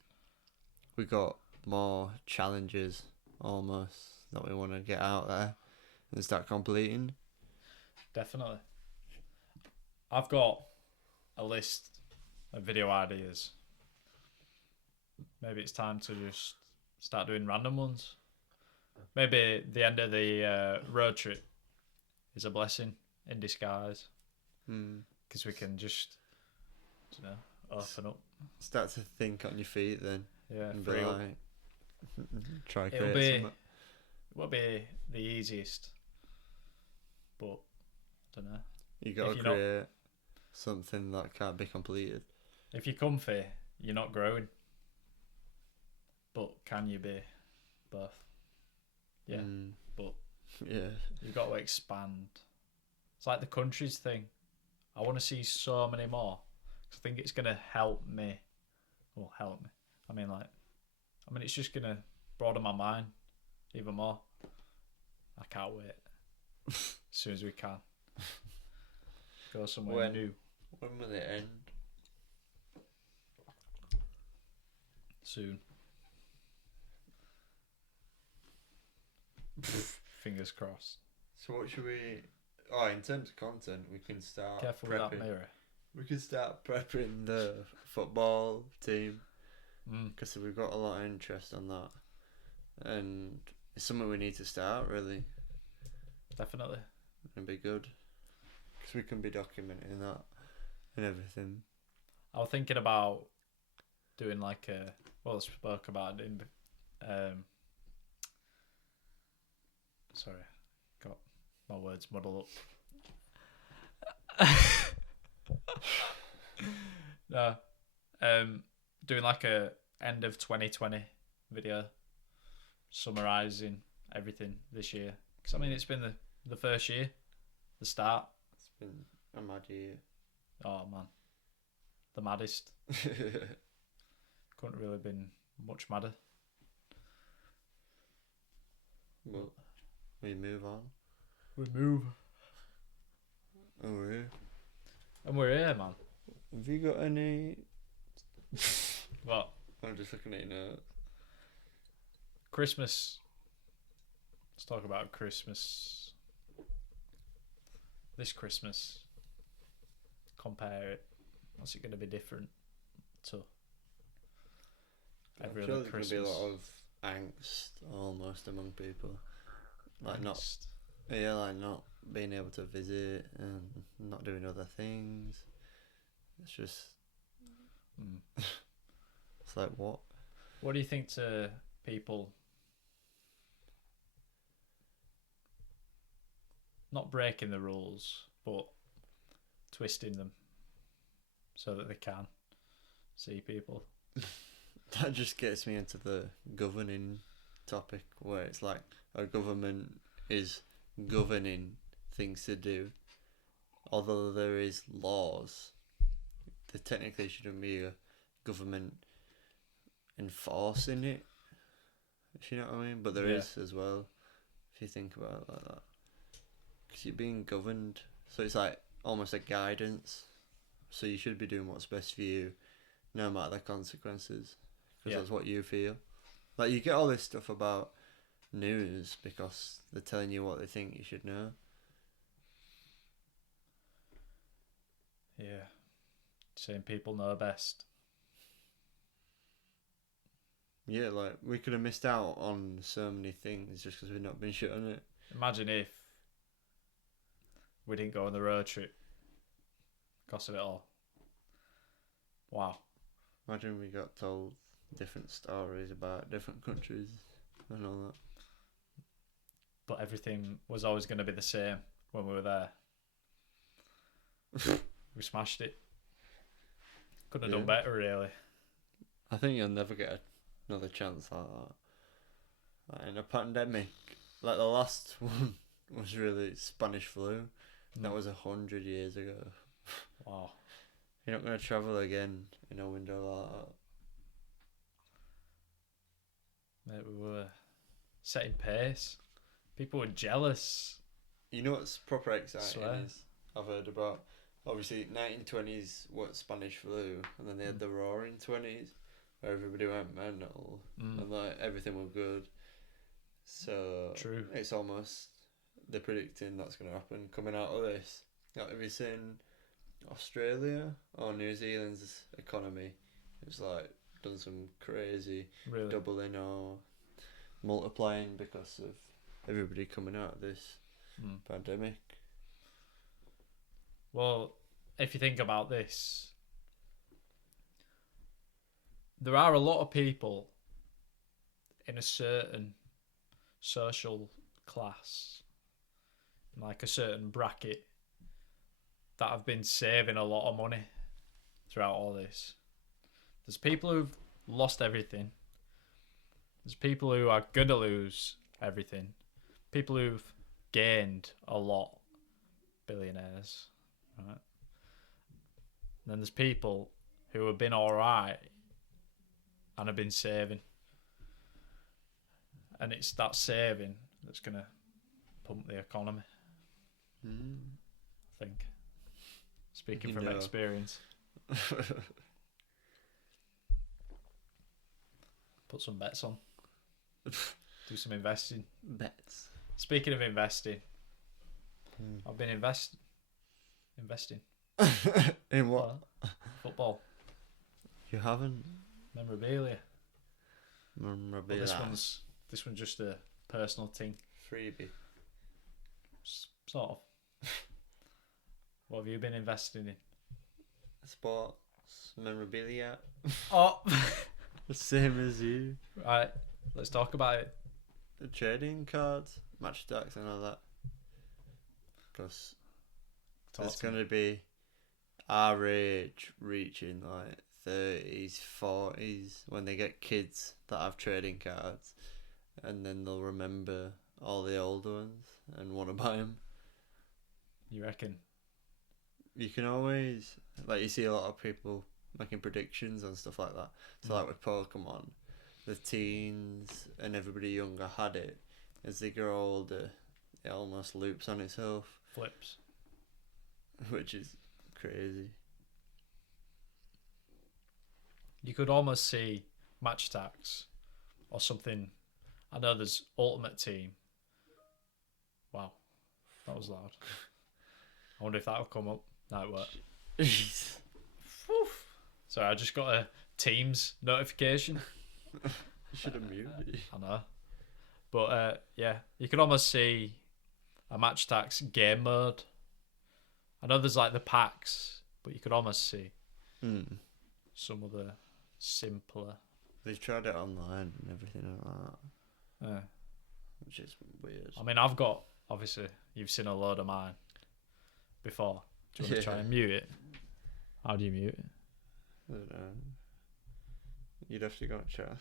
We got more challenges almost that we want to get out there and start completing. Definitely. I've got a list of video ideas. Maybe it's time to just start doing random ones. Maybe the end of the road trip is a blessing in disguise. Because we can just, open up. Start to think on your feet then. Yeah, And free up. like, try It'll create be, something. won't be the easiest, but I don't know. You got if to you're create something that can't be completed. If you're comfy, you're not growing. But can you be both? Yeah, but yeah, you've got to expand. It's like the countries thing. I want to see so many more. 'Cause I think it's going to help me. Well, help me. I mean, it's just going to broaden my mind even more. I can't wait. As soon as we can. Go somewhere new. When will it end? Soon. Fingers crossed. So what should we... Oh, in terms of content, we can start Careful prepping. with that mirror. We can start prepping the football team Mm. because we've got a lot of interest on that, and it's something we need to start really. Definitely. It'd be good because we can be documenting that and everything. I was thinking about doing like a... Well, I spoke about it in... sorry, got my words muddled up. No, doing like a end of 2020 video, summarising everything this year. Because I mean, it's been the first year, the start. It's been a mad year. Oh man, the maddest. Couldn't really been much madder. But we move on. We move. Oh, we're here. And we're here, man. Have you got any... What? I'm just looking at your notes. Christmas. Let's talk about Christmas. This Christmas. Compare it. What's it going to be different to every I'm sure other there's Christmas? going to be a lot of angst almost among people. Like not not being able to visit and not doing other things. It's just... It's like, what? What do you think to people not breaking the rules, but twisting them so that they can see people? That just gets me into the governing topic, where it's like a government is governing things to do. Although there is laws, there technically shouldn't be a government enforcing it, if you know what I mean. But there is as well, if you think about it like that, because you're being governed, so it's like almost a guidance. So you should be doing what's best for you, no matter the consequences, because that's what you feel. Like, you get all this stuff about news because they're telling you what they think you should know. Yeah. Saying people know best. Yeah, like we could have missed out on so many things just because we've not been shit on it. Imagine if we didn't go on the road trip. Cost of it all. Wow. Imagine we got told different stories about different countries and all that. But everything was always going to be the same when we were there. We smashed it. Couldn't have done better, really. I think you'll never get another chance like that. Like in a pandemic, like the last one was really Spanish flu. That was 100 years ago. Wow. You're not going to travel again in a window like that. Mate, we were setting pace. People were jealous. You know what's proper exciting Swear. is I've heard about, obviously 1920s was Spanish flu, and then they had the Roaring 20s where everybody went mental and like everything was good. So True. It's almost, they're predicting that's going to happen coming out of this. Like, have you seen Australia or New Zealand's economy? It's like done some crazy Really? doubling or multiplying because of everybody coming out of this pandemic. Well, if you think about this, there are a lot of people in a certain social class, like a certain bracket, that have been saving a lot of money throughout all this. There's people who've lost everything. There's people who are going to lose everything. People who've gained a lot. Billionaires. Right? And then there's people who have been alright and have been saving. And it's that saving that's going to pump the economy. I think. Speaking from experience. Put some bets on. Do some investing. Bets. Speaking of investing, I've been investing. In what? Football. You haven't? Memorabilia. Memorabilia. Well, this one's just a personal thing. Freebie. Sort of. What have you been investing in? Sports. Memorabilia. Oh! The same as you. Right, let's talk about it. The trading cards, match stacks and all that. Because it's going to be our age reaching like 30s, 40s when they get kids that have trading cards, and then they'll remember all the old ones and want to buy them. You reckon? You can always, like, you see a lot of people making predictions and stuff like that. So like with Pokemon, the teens and everybody younger had it. As they grow older, it almost loops on itself. Flips. Which is crazy. You could almost see match stacks or something. I know there's Ultimate Team. Wow, that was loud. I wonder if that'll come up. No, it won't. Sorry, I just got a Teams notification. You should have muted it. I know. But yeah, you could almost see a match stacks game mode. I know there's like the packs, but you could almost see some of the simpler. They've tried it online and everything like that. Yeah. Which is weird. I mean, I've got, obviously, you've seen a load of mine before. Do you want to try and mute it? How do you mute it? I don't know. You'd have to go and chat.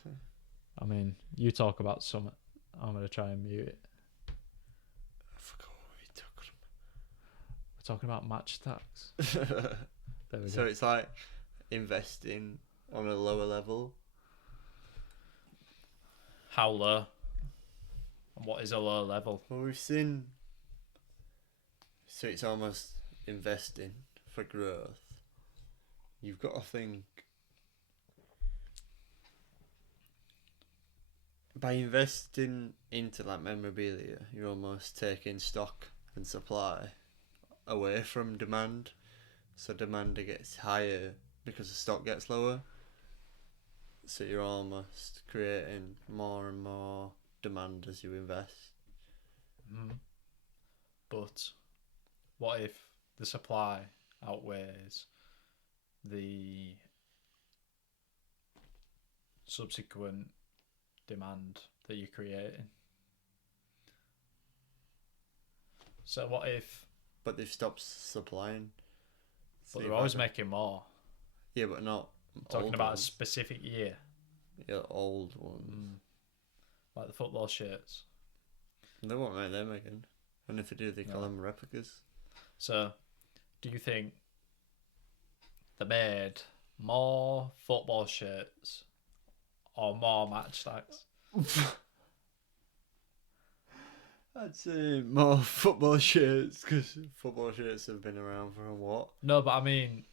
I mean, you talk about something. I'm going to try and mute it. I forgot what we We're talking about match stacks. There we So go. it's like investing on a lower level. How low? And what is a low level? Well, we've seen. So it's almost investing for growth. You've got to think. By investing into like memorabilia, you're almost taking stock and supply away from demand. So demand gets higher because the stock gets lower. So you're almost creating more and more demand as you invest. But what if the supply outweighs the subsequent demand that you're creating? So what if... But they've stopped supplying. So But they're always making more. Yeah, but not Talking old about ones. a specific year. Yeah, old ones. Like the football shirts. They won't make them again. And if they do, they call them replicas. So, do you think they made more football shirts or more matchsticks? I'd say more football shirts, because football shirts have been around for a what? No, but I mean...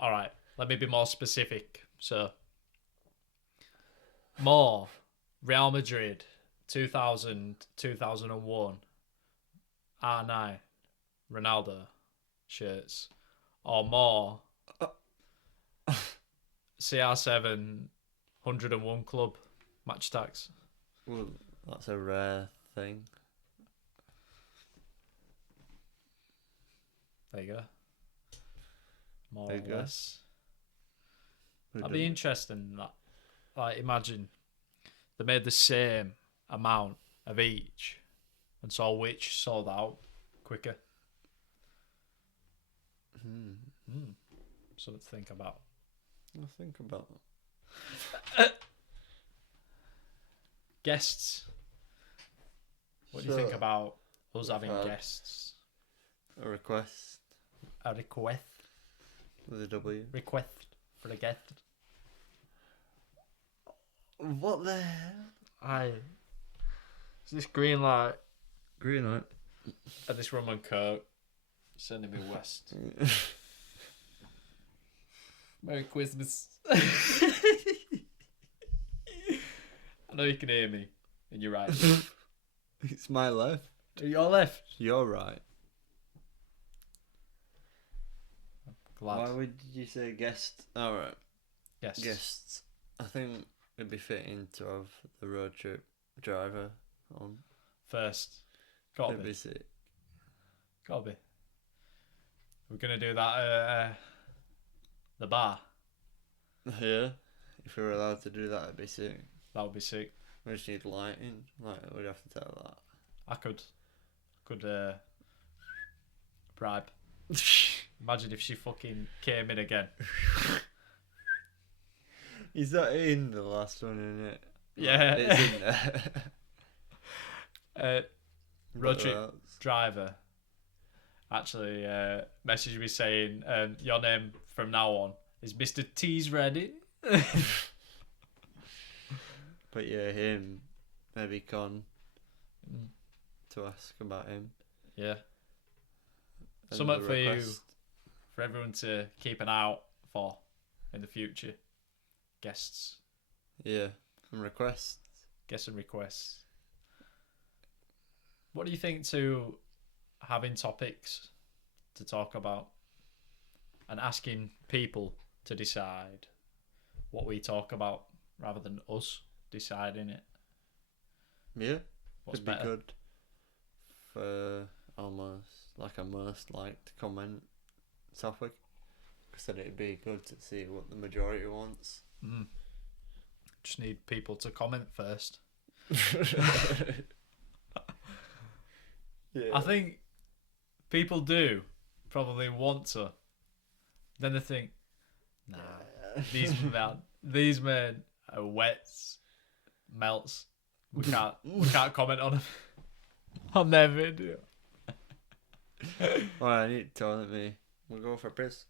Alright, let me be more specific. So, more Real Madrid 2000, 2001 R9 Ronaldo shirts, or more CR7 101 Club matchsticks. Well, that's a rare thing. There you go. More There or you go. less. Who That'd be doesn't? interesting. That, like, imagine they made the same amount of each, and saw which sold out quicker. Something to think about. I'll think about that. Guests. What do you think about us having guests? A request A request. with a W. Request for a guest. What the hell? Aye. Is this green light? Green light. At this rum and coke. Sending me west. Merry Christmas. I know you can hear me, and you're right. It's my left. You're left. You're right. Glad. Why would you say guest? Alright. Yes. Guests. I think it'd be fitting to have the road trip driver on. First. Gotta It'd be. be sick. Gotta be. We're gonna do that at the bar. Yeah. If we were allowed to do that, it'd be sick. That would be sick. We just need lighting. Like, we'd have to tell that. I could bribe. Imagine if she fucking came in again. Is that in the last one, isn't it? Yeah. It's in there. Road trip driver actually messaged me saying, your name from now on is Mr. T's Ready. But yeah, him, maybe Con, to ask about him. Yeah. And Something the for you, request. for everyone to keep an eye out for in the future. Guests. Yeah, and requests. Guests and requests. What do you think to having topics to talk about and asking people to decide what we talk about rather than us deciding it? Yeah, What's it'd be better? good for almost like a most liked comment topic. Because then it'd be good to see what the majority wants. Just need people to comment first. Yeah. I think people do probably want to. Then they think, nah, these men are wets, melts. We can't comment on them on their video. Well, I need to toilet me. We'll go for a piss.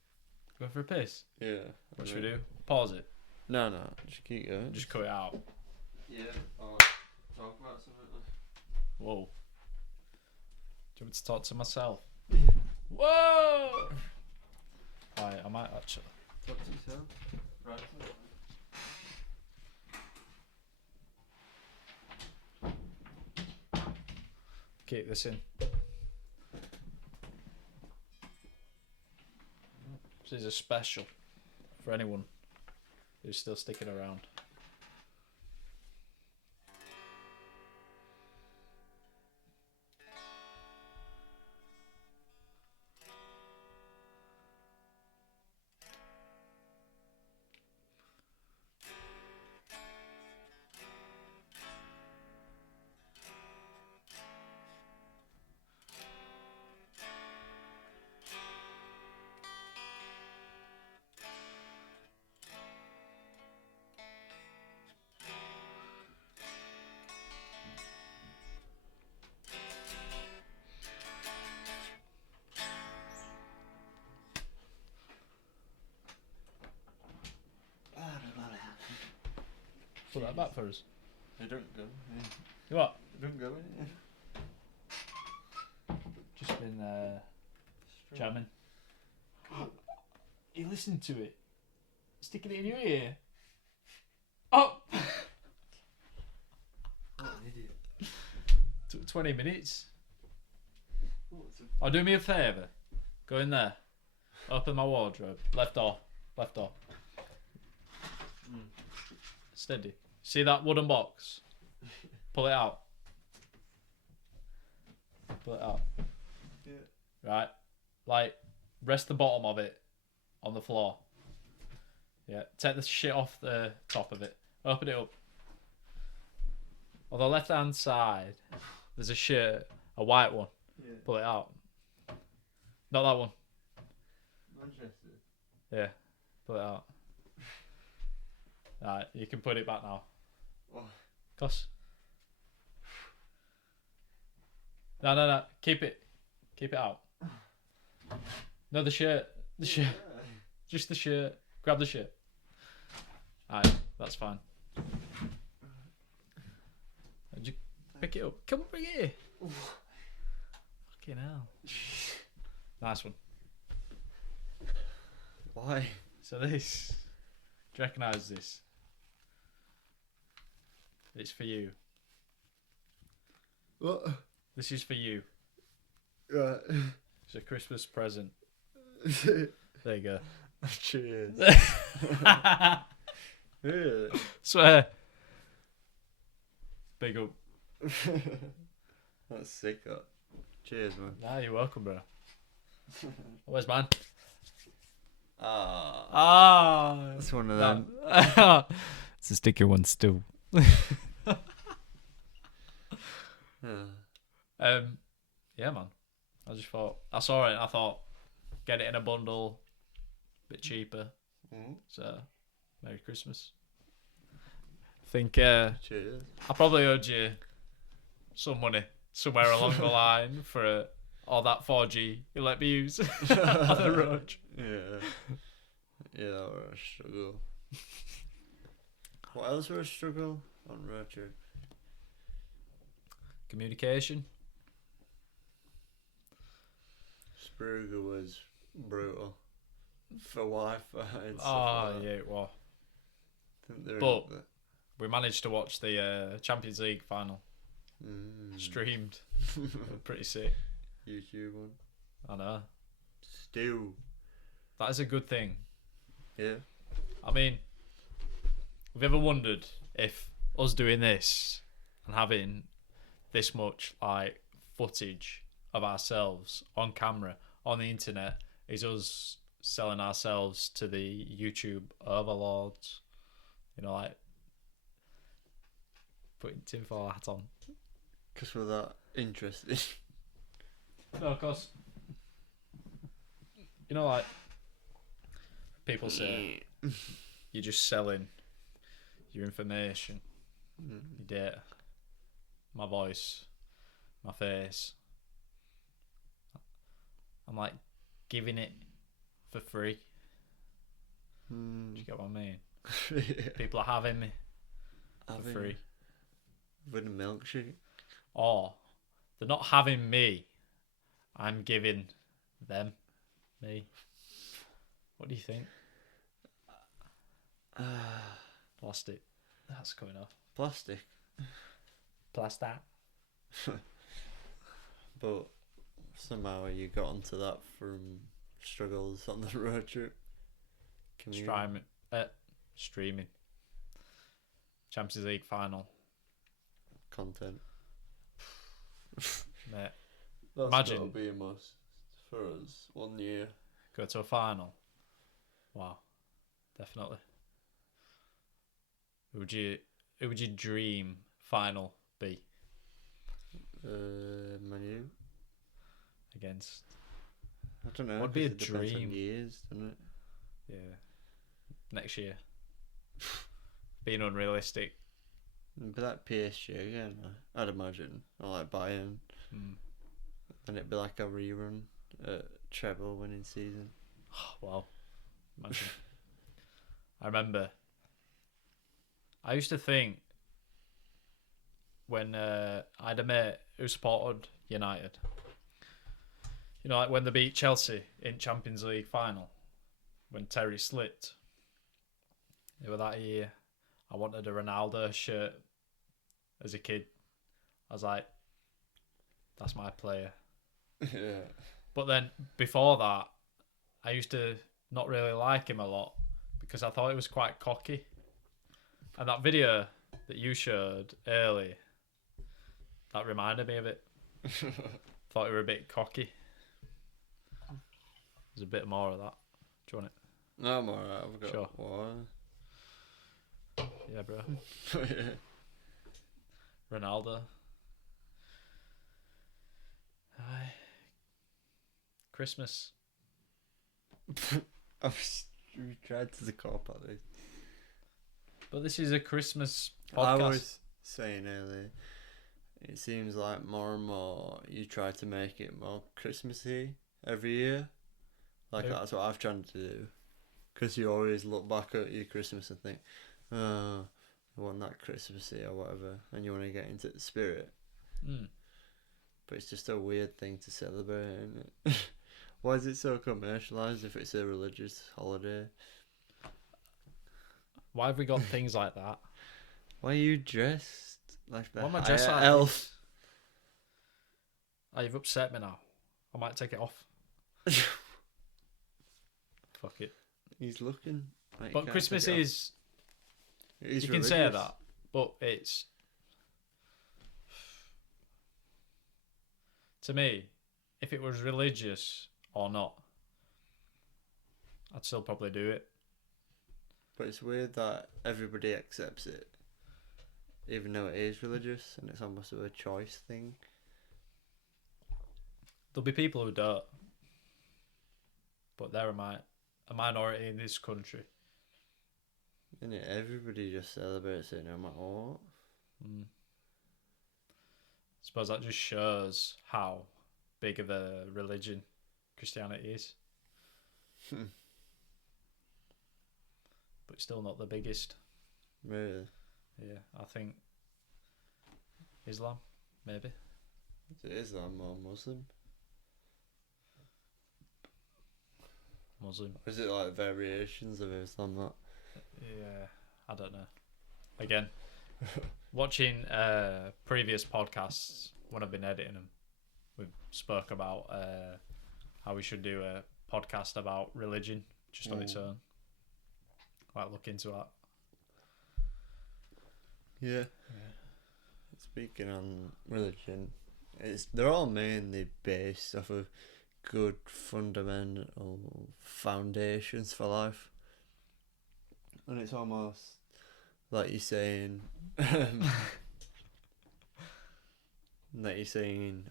Go for a piss. Yeah. What should we do? Pause it. No, just keep going. Just cut it out. Yeah. Or talk about something. Whoa. Do you want me to talk to myself? Yeah. Whoa! Right, I might actually. Talk to yourself. Right. Keep this in. This is a special for anyone who's still sticking around. Put that back for us. It don't go. Yeah. You what? It don't go in. Just been jamming. You listening to it? Sticking it in your ear? Oh! What an idiot. 20 minutes. Oh, do me a favour. Go in there. Open my wardrobe. Left door. Left door. Steady. See that wooden box? Pull it out. Pull it out. Yeah. Right. Like, rest the bottom of it on the floor. Yeah. Take the shit off the top of it. Open it up. On the left hand side, there's a shirt, a white one. Yeah. Pull it out. Not that one. Manchester. Yeah. Pull it out. Right, you can put it back now. Oh. Cos. No. Keep it out. No, the shirt. The shirt. Just the shirt. Grab the shirt. Alright, that's fine. Did you pick it up? Come on, bring it here. Fucking hell. Nice one. Why? So this. Do you recognise this? It's for you. What? This is for you. Right. It's a Christmas present. There you go. Cheers. Really? Swear. Big up. That's sick. That. Cheers, man. Nah, you're welcome, bro. Where's mine? Ah. That's one of them. It's a sticky one still. Yeah, man. I just thought I saw it. I thought get it in a bundle, bit cheaper. So, Merry Christmas. I think Cheers. I probably owed you some money somewhere along the line for all that 4G you let me use on the road. Yeah. Yeah, that were a struggle. What else were a struggle on road trip? Communication. Spruga was brutal for Wi-Fi and stuff Oh, like that. yeah, it was. I think they're But we managed to watch the Champions League final streamed. Pretty sick. YouTube one. I know. Still. That is a good thing. Yeah. I mean, have you ever wondered if us doing this and having this much like footage of ourselves on camera on the internet is us selling ourselves to the YouTube overlords? You know, like putting tinfoil hat on. Because we're that interesting. No, of course. You know, like people say you're just selling your information, your data, my voice, my face. I'm like giving it for free. Do you get what I mean? People are having me for free. With a milkshake. Or they're not having me. I'm giving them me. What do you think? Plastic. That's coming off. Plastic. Plastic. But somehow you got onto that from struggles on the road trip. streaming. Champions League final, Content. mate. That's Imagine- gotta be a must for us 1 year. Go to a final. Wow, definitely. Who would you dream final be Manu. against? I don't know. Would be a 'cause it depends on dream. years, doesn't it? Yeah, next year. Being unrealistic. It'd be like PSG again, I'd imagine. Or like Bayern. Mm. And it'd be like a rerun treble winning season. Wow, imagine. I remember. I used to think when I had a mate who supported United. You know, like when they beat Chelsea in Champions League final, when Terry slipped. It was that year. I wanted a Ronaldo shirt as a kid. I was like, that's my player. Yeah. But then before that, I used to not really like him a lot because I thought he was quite cocky. And that video that you showed early, that reminded me of it. Thought you were a bit cocky. There's a bit more of that. Do you want it? No, I'm alright. I've got Sure. water. Yeah, bro. Yeah. Ronaldo. Aye. Christmas. We tried to cop at this. But this is a Christmas I podcast. was saying earlier, it seems like more and more you try to make it more Christmassy every year. Like Yeah. that's what I've tried to do. Because you always look back at your Christmas and think, oh, I want that Christmassy or whatever, and you want to get into the spirit. Mm. But it's just a weird thing to celebrate, isn't it? Why is it so commercialised if it's a religious holiday? Why have we got things like that? Why are you dressed like the Why am I dressed like elf? this? Oh, you've upset me now. I might take it off. Fuck it. He's looking. Like But Christmas is... It You can say that, but it's... To me, if it was religious or not, I'd still probably do it. But it's weird that everybody accepts it, even though it is religious, and it's almost a choice thing. There'll be people who don't. But they're a minority in this country. And everybody just celebrates it no matter what. Mm. I suppose that just shows how big of a religion Christianity is. Hmm. But it's still not the biggest. Really? Yeah, I think Islam, maybe. Is it Islam or Muslim? Muslim. Or is it like variations of Islam that? Yeah, I don't know. Again, watching previous podcasts when I've been editing them, we spoke about how we should do a podcast about religion just on its own. Like look into that. Yeah. Speaking on religion, they're all mainly based off of good fundamental foundations for life. And it's almost like you're saying, I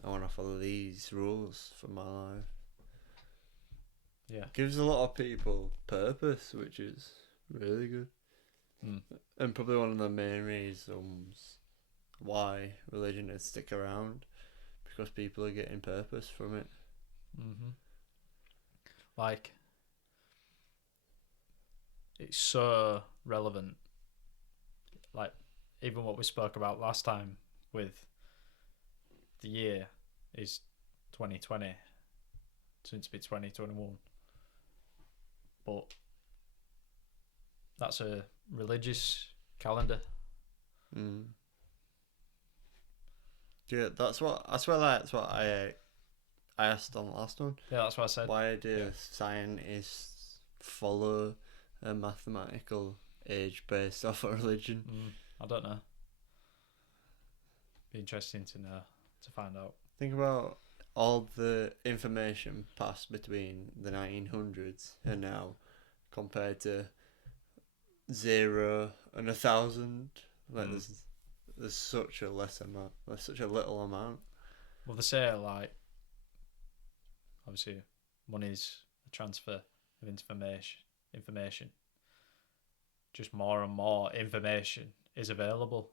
want to follow these rules for my life. Yeah. Gives a lot of people purpose, which is really good. Mm. And probably one of the main reasons why religion has stick around, because people are getting purpose from it. Mm-hmm. Like, it's so relevant. Like, even what we spoke about last time with the year is 2020, soon to be 2021. But that's a religious calendar. Mm. Yeah, that's what I asked on the last one. Yeah, that's what I said. Why do scientists follow a mathematical age based off of religion. I don't know. Be interesting to know, to find out. Think about all the information passed between the 1900s and now compared to 0 and 1,000. Like there's such a less amount, there's such a little amount. Well, they say like obviously money's a transfer of information. Just more and more information is available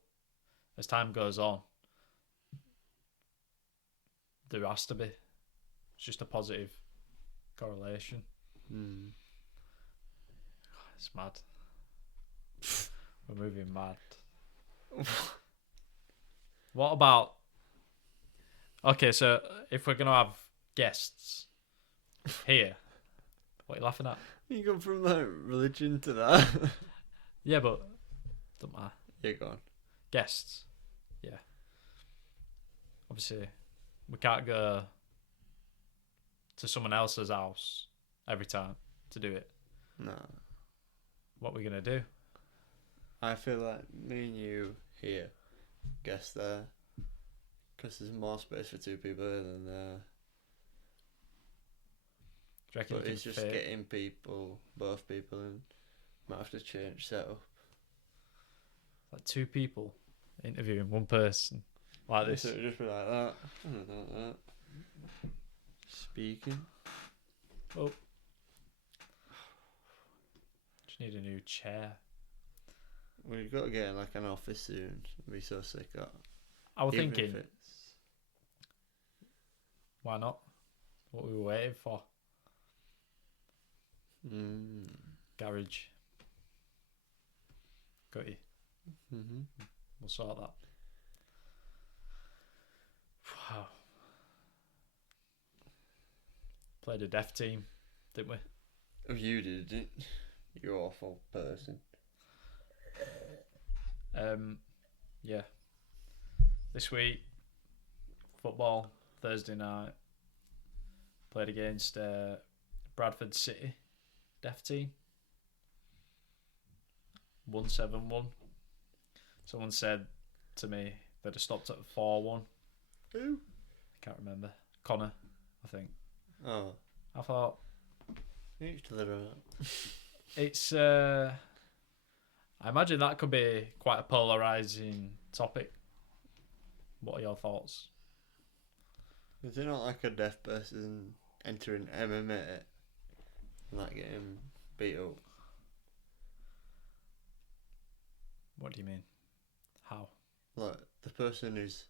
as time goes on. There has to be. It's just a positive correlation. It's mad. We're moving mad. What about... Okay, so if we're going to have guests here, what are you laughing at? You go from like religion to that. Yeah, but don't matter. Yeah, go on. Guests. Yeah. Obviously, we can't go to someone else's house every time to do it. No. What are we going to do? I feel like me and you here, guess there, because there's more space for 2 people here than there. Do you reckon But you it's can just fit? getting people, both people, and might have to change setup. Like 2 people interviewing one person like this. So it'd just be like that. Like that. Speaking. Oh. Just need a new chair. We've got to get in like an office soon. I'd be so sick of that. I was Even if thinking, it's... why not? What we were waiting for. Garage. Got you. We'll sort that. Wow. Played a deaf team, didn't we? Oh, you did it. You awful person. Yeah. This week, football, Thursday night. Played against Bradford City, deaf team. 1-7-1. Someone said to me they'd have stopped at 4-1. Who? I can't remember. Connor, I think. Oh. I thought Each to their own. it's I imagine that could be quite a polarizing topic. What are your thoughts? Is it not like a deaf person entering MMA and like getting beat up? What do you mean? How? Like the person who's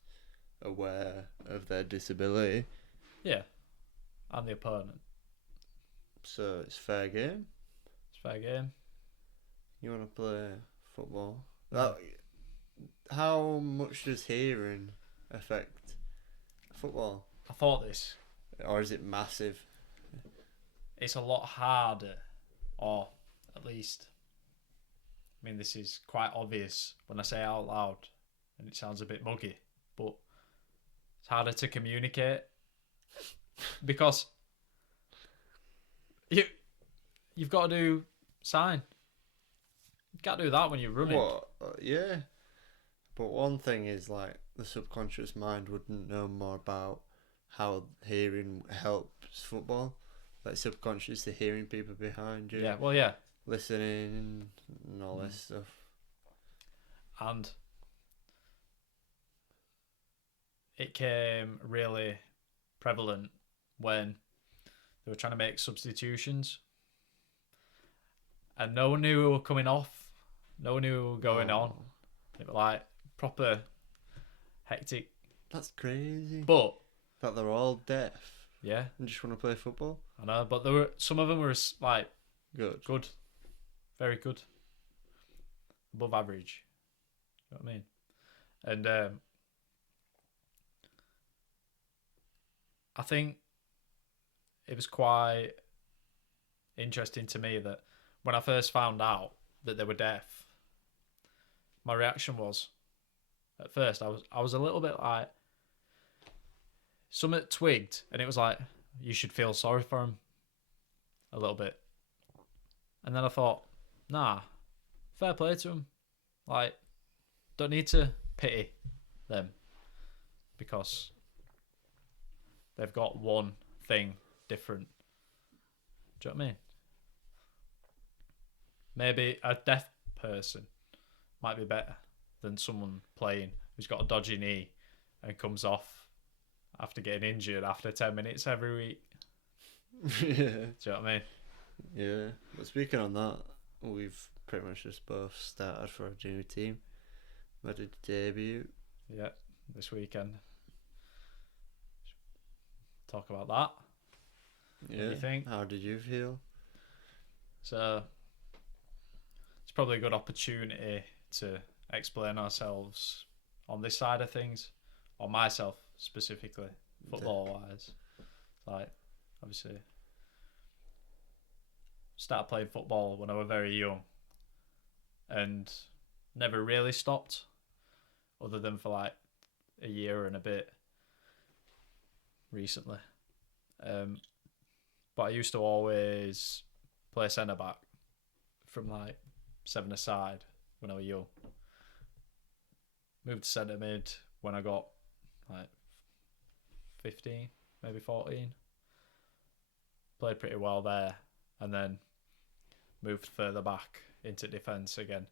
aware of their disability, Yeah. And the opponent. so it's fair game. It's fair game. You want to play football? How much does hearing affect football? I thought this. Or is it massive? It's a lot harder, or at least, I mean, this is quite obvious when I say it out loud, and it sounds a bit muggy, but it's harder to communicate because you've got to do sign. You can't do that when you're running. What? Yeah. But one thing is like the subconscious mind wouldn't know more about how hearing helps football. Like subconscious to hearing people behind you. Yeah, well, yeah. Listening and all this stuff. And it came really prevalent when they were trying to make substitutions. And no one knew who were coming off. No one knew who were going on. It was like proper hectic. That's crazy. But That they're all deaf yeah, and just want to play football. I know. But there were some of them were like Good. very good, above average. You know what I mean? And I think it was quite interesting to me that when I first found out that they were deaf, my reaction was, at first I was a little bit like, something twigged, and it was like, you should feel sorry for him a little bit. And then I thought, nah, fair play to them. Like, don't need to pity them because they've got one thing different. Do you know what I mean? Maybe a deaf person might be better than someone playing who's got a dodgy knee and comes off after getting injured after 10 minutes every week. Yeah. Do you know what I mean? Yeah. But speaking on that, we've pretty much just both started for a new team. Made a debut. Yeah, this weekend. Talk about that. Yeah. What do you think? How did you feel? So it's probably a good opportunity to explain ourselves on this side of things, or myself specifically, football wise. Like, obviously, started playing football when I was very young and never really stopped, other than for like a year and a bit recently. But I used to always play centre back from like 7-a-side when I was young. Moved to centre mid when I got like 15, maybe 14. Played pretty well there, and then moved further back into defence again.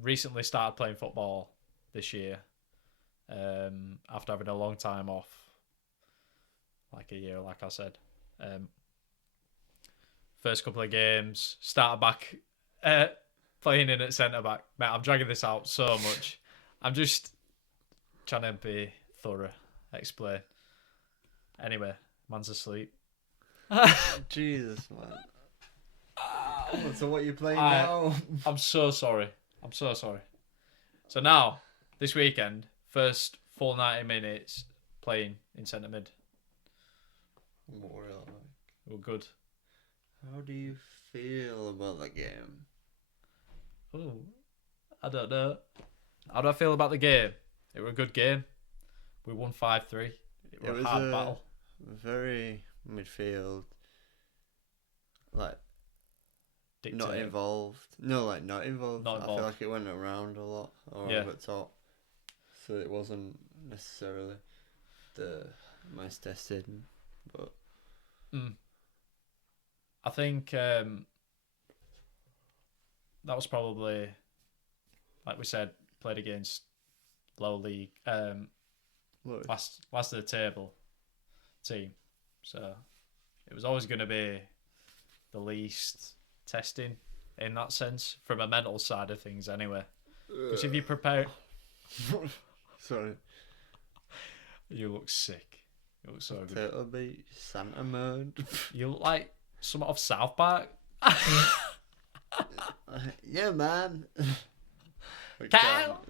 Recently started playing football this year, after having a long time off, like a year, like I said. First couple of games, started back playing in at centre back. Mate, I'm dragging this out so much. I'm just trying to be thorough, explain. Anyway, man's asleep. Jesus, man. Oh, so what are you playing now? I'm so sorry. So now, this weekend, first full 90 minutes playing in centre mid. What were you like? We're good. How do you feel about the game? Oh, I don't know. How do I feel about the game? It was a good game. We won 5-3. It was a hard battle. Very midfield. Like, Dictated. not involved. No, like, not involved. Not I involved. feel like it went around a lot. Or Yeah. over top. So it wasn't necessarily the most tested. But I think that was probably, like we said, played against low league, last of the table team. So it was always going to be the least testing in that sense, from a mental side of things anyway. Because if you prepare... Sorry. You look sick. You look so good. Turtle Beach, Santa mode. You look like someone off South Park. Yeah, man. Kyle!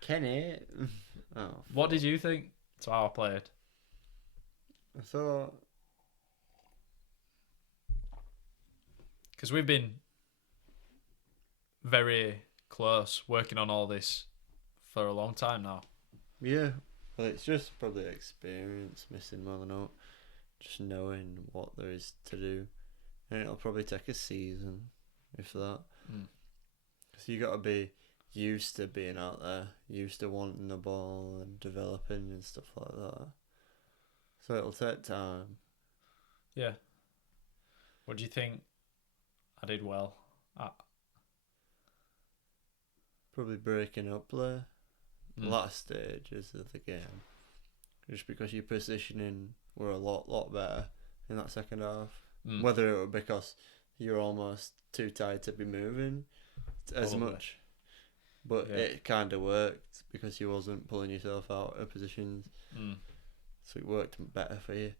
Kenny. Oh, What did you think to how I played? I thought... Because we've been very close working on all this for a long time now. Yeah. Well, it's just probably experience missing more than not. Just knowing what there is to do. And it'll probably take a season, if that. Because you got to be used to being out there, used to wanting the ball and developing and stuff like that. So it'll take time. Yeah. What do you think I did well at? Probably breaking up there. Last stages of the game. Just because your positioning were a lot better in that second half. Whether it were because you're almost too tired to be moving as much. But it kind of worked because you wasn't pulling yourself out of positions. So it worked better for you.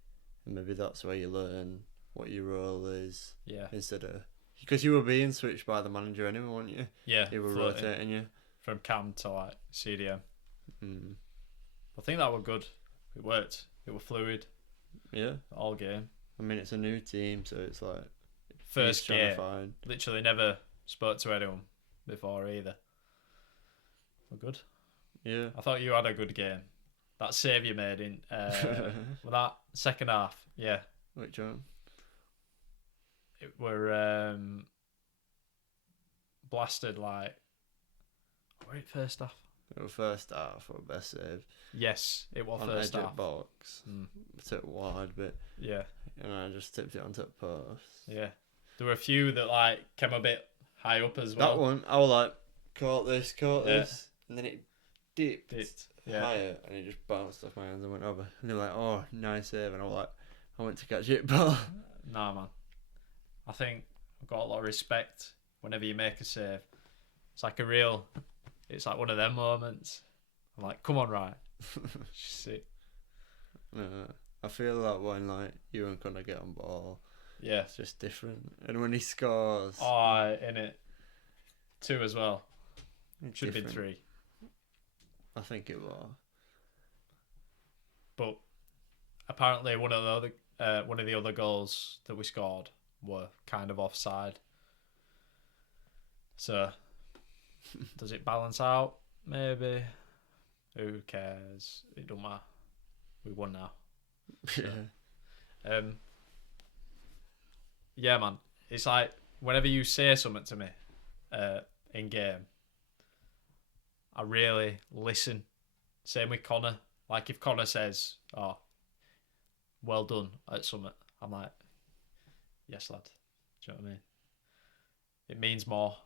And maybe that's where you learn what your role is. Yeah. Instead of... Because you were being switched by the manager anyway, weren't you? Yeah. He were floating rotating you. from cam to like CDM. I think that were good. It worked. It was fluid. Yeah. All game. I mean, it's a new team, so it's like... First trying game. to find... Literally never spoke to anyone before either. We're good. Yeah. I thought you had a good game. That save you made in with that second half. Yeah. Which one? it were blasted like. Were it first half? First half or best save. Yes, it was On first edge half. of box. Took wide bit. Yeah. And I just tipped it onto the post. Yeah. There were a few that like came a bit high up as well. That one, I was like, caught this. And then it dipped higher and it just bounced off my hands and went over. And they were like, oh, nice save. And I was like, I went to catch it, but... Nah, man. I think I've got a lot of respect whenever you make a save. It's like it's like one of them moments. I'm like, come on, right. Shit. I feel like when like you and Connor get on ball, yeah, it's just different. And when he scores, in it, 2 as well. Should have been 3. I think it was. But apparently, one of the other goals that we scored were kind of offside. So, does it balance out? Maybe. Who cares? It don't matter. We won now. So, yeah, man. It's like whenever you say something to me in game, I really listen. Same with Connor. Like if Connor says, "Oh, well done" at something, I'm like, "Yes, lad." Do you know what I mean? It means more,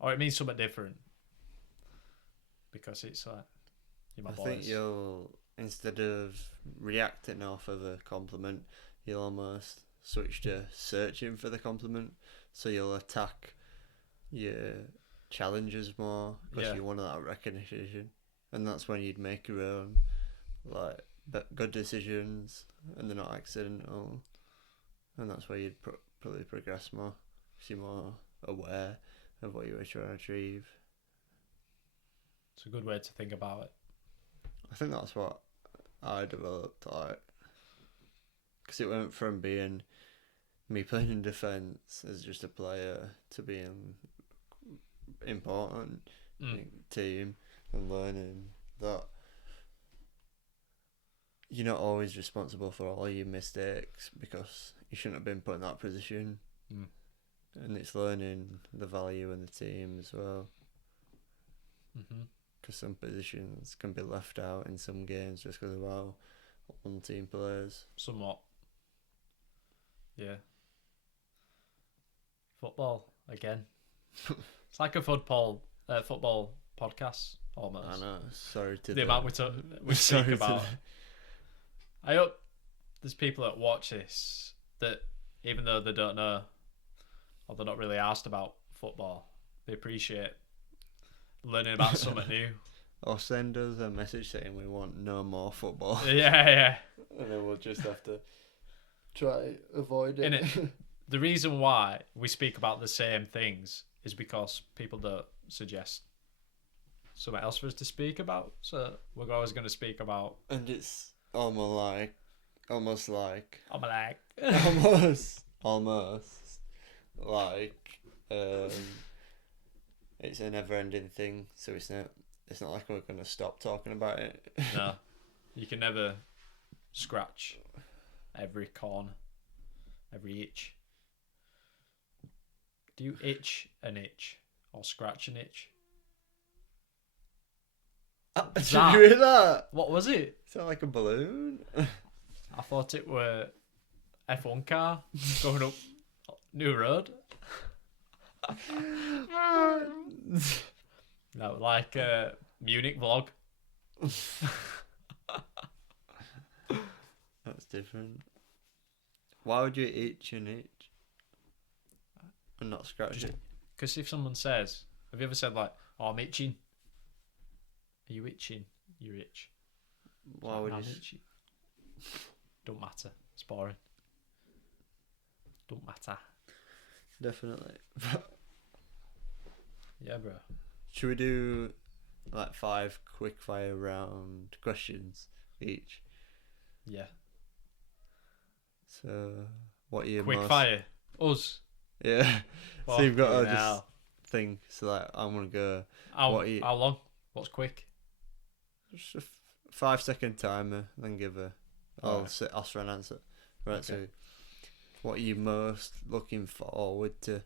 or it means something different, because it's like you're my boys. I think you'll, instead of reacting off of a compliment, you'll almost switch to searching for the compliment. So you'll attack your challenges more because you want that recognition, and that's when you'd make your own like good decisions, and they're not accidental, and that's where you'd probably progress more because you're more aware of what you were trying to achieve. It's a good way to think about it. I think that's what I developed, like, because it went from being me playing in defence as just a player to being important team, and learning that you're not always responsible for all your mistakes because you shouldn't have been put in that position. And it's learning the value in the team as well, because some positions can be left out in some games just because of how one team plays. Somewhat. Yeah. Football again. It's like a football podcast almost. I know. Sorry to the amount we speak about. I hope there's people that watch this that, even though they don't know or they're not really asked about football, they appreciate learning about something new. Or send us a message saying we want no more football. Yeah. And then we'll just have to try avoid it. The reason why we speak about the same things is because people don't suggest something else for us to speak about. So we're always going to speak about. And it's almost like it's a never-ending thing. So it's not like we're going to stop talking about it. No, you can never scratch every corner, every itch. Do you itch an itch or scratch an itch? Did you hear that? What was it? Is that like a balloon? I thought it were F1 car going up New Road. No, like a Munich vlog. That's different. Why would you itch an itch and not scratch it? Because if someone says, have you ever said like, "Oh, I'm itching"? Are you itching? You itch. Why would you? Itchy. Don't matter. It's boring. Don't matter. Definitely. Yeah, bro. Should we do like 5 quick fire round questions each? Yeah. So, what are your quick fire? Us. Yeah. So you've got to just now. think. So like, I'm gonna go. How long? What's quick? Just a 5-second timer. Then give a. I'll say an answer. Right, Okay. so what are you most looking forward to?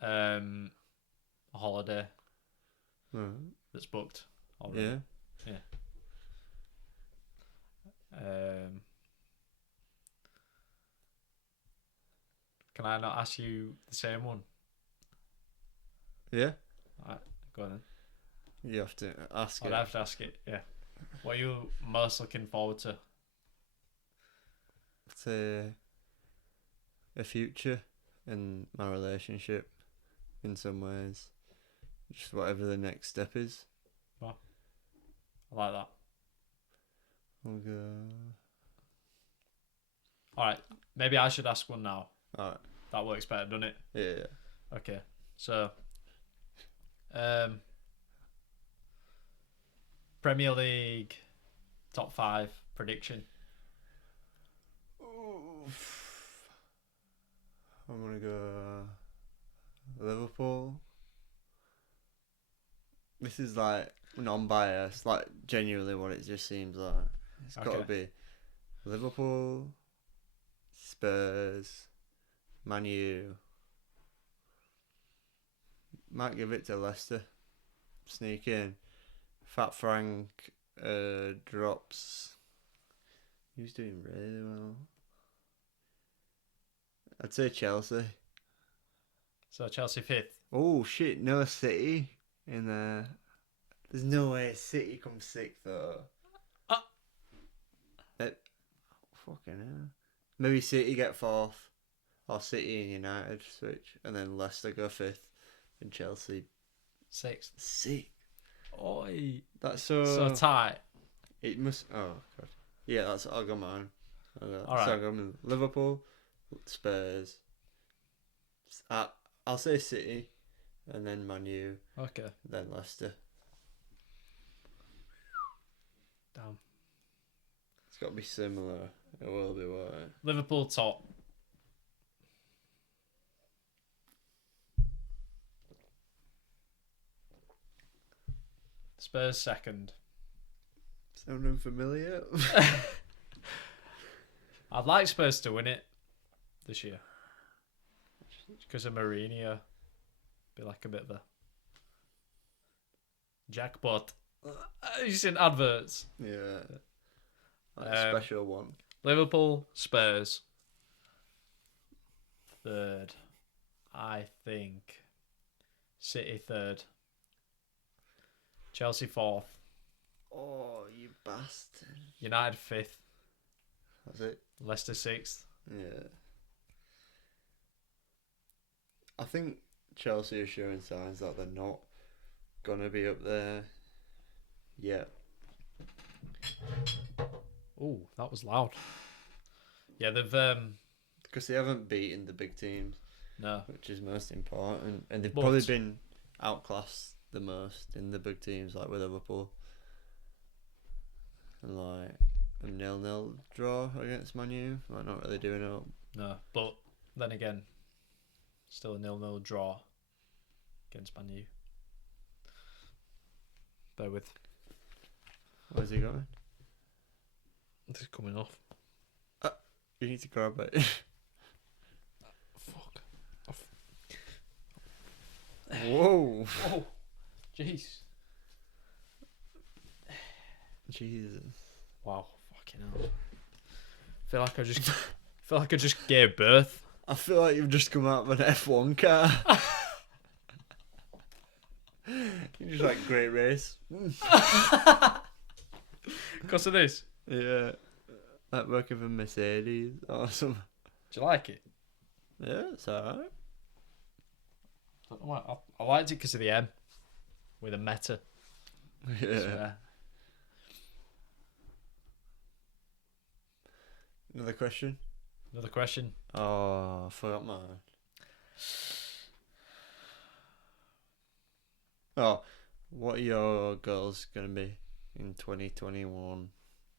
A holiday Right. that's booked already. Yeah. Um, can I not ask you the same one? Yeah. Alright, go on then. You have to ask I'd it. have to ask it. Yeah. What are you most looking forward to? To a future in my relationship in some ways. Just whatever the next step is. I like that. I'll go. Alright, maybe I should ask one now. Alright. That works better, doesn't it? Yeah. Okay. So, Premier League top 5 prediction. I'm gonna go Liverpool. This is like non-biased, like genuinely what it just seems like. It's got to be Liverpool, Spurs, Man U. Might give it to Leicester. Sneak in. Fat Frank drops. He's doing really well. I'd say Chelsea. So Chelsea 5th. Oh shit, no City in there. There's no way City comes 6th though. Fucking hell. Maybe City get 4th. Or City and United switch. And then Leicester go 5th. And Chelsea 6th. 6th. Oi. That's so... So tight. It must... Oh, God. Yeah, that's... I'll go mine. Alright. So I'll go with Liverpool, Spurs. I'll say City. And then Man U. Okay. Then Leicester. Damn. It's got to be similar. It will be, won't it? Liverpool top. Spurs second. Sounding familiar? I'd like Spurs to win it this year. Because of Mourinho. Be like a bit of a jackpot. You've seen adverts. Yeah. Like a special one. Liverpool, Spurs. Third. I think City third. Chelsea fourth. Oh, you bastard. United fifth. That's it. Leicester sixth. Yeah. I think Chelsea are showing signs that they're not going to be up there yet. Oh, that was loud. Yeah, they've Because they haven't beaten the big teams, no. which is most important. And they've But- probably been outclassed the most in the big teams, like with Liverpool. And like a 0-0 draw against Man U. Like not really doing it up. No, but then again, still a 0-0 draw against Man U. Bear with. Where's he going? This is coming off. You need to grab it. Fuck. Whoa. Whoa. Jeez. Jesus. Wow. Fucking hell. Feel like I just gave birth. I feel like you've just come out of an F1 car. You're just like, great race. Because of this. Yeah. Like working for Mercedes. Awesome. Do you like it? Yeah, it's alright. Don't know why. I liked it because of the M. With a meta. Yeah. Swear. Another question? Another question. Oh, I forgot mine. Oh, what are your goals going to be in 2021?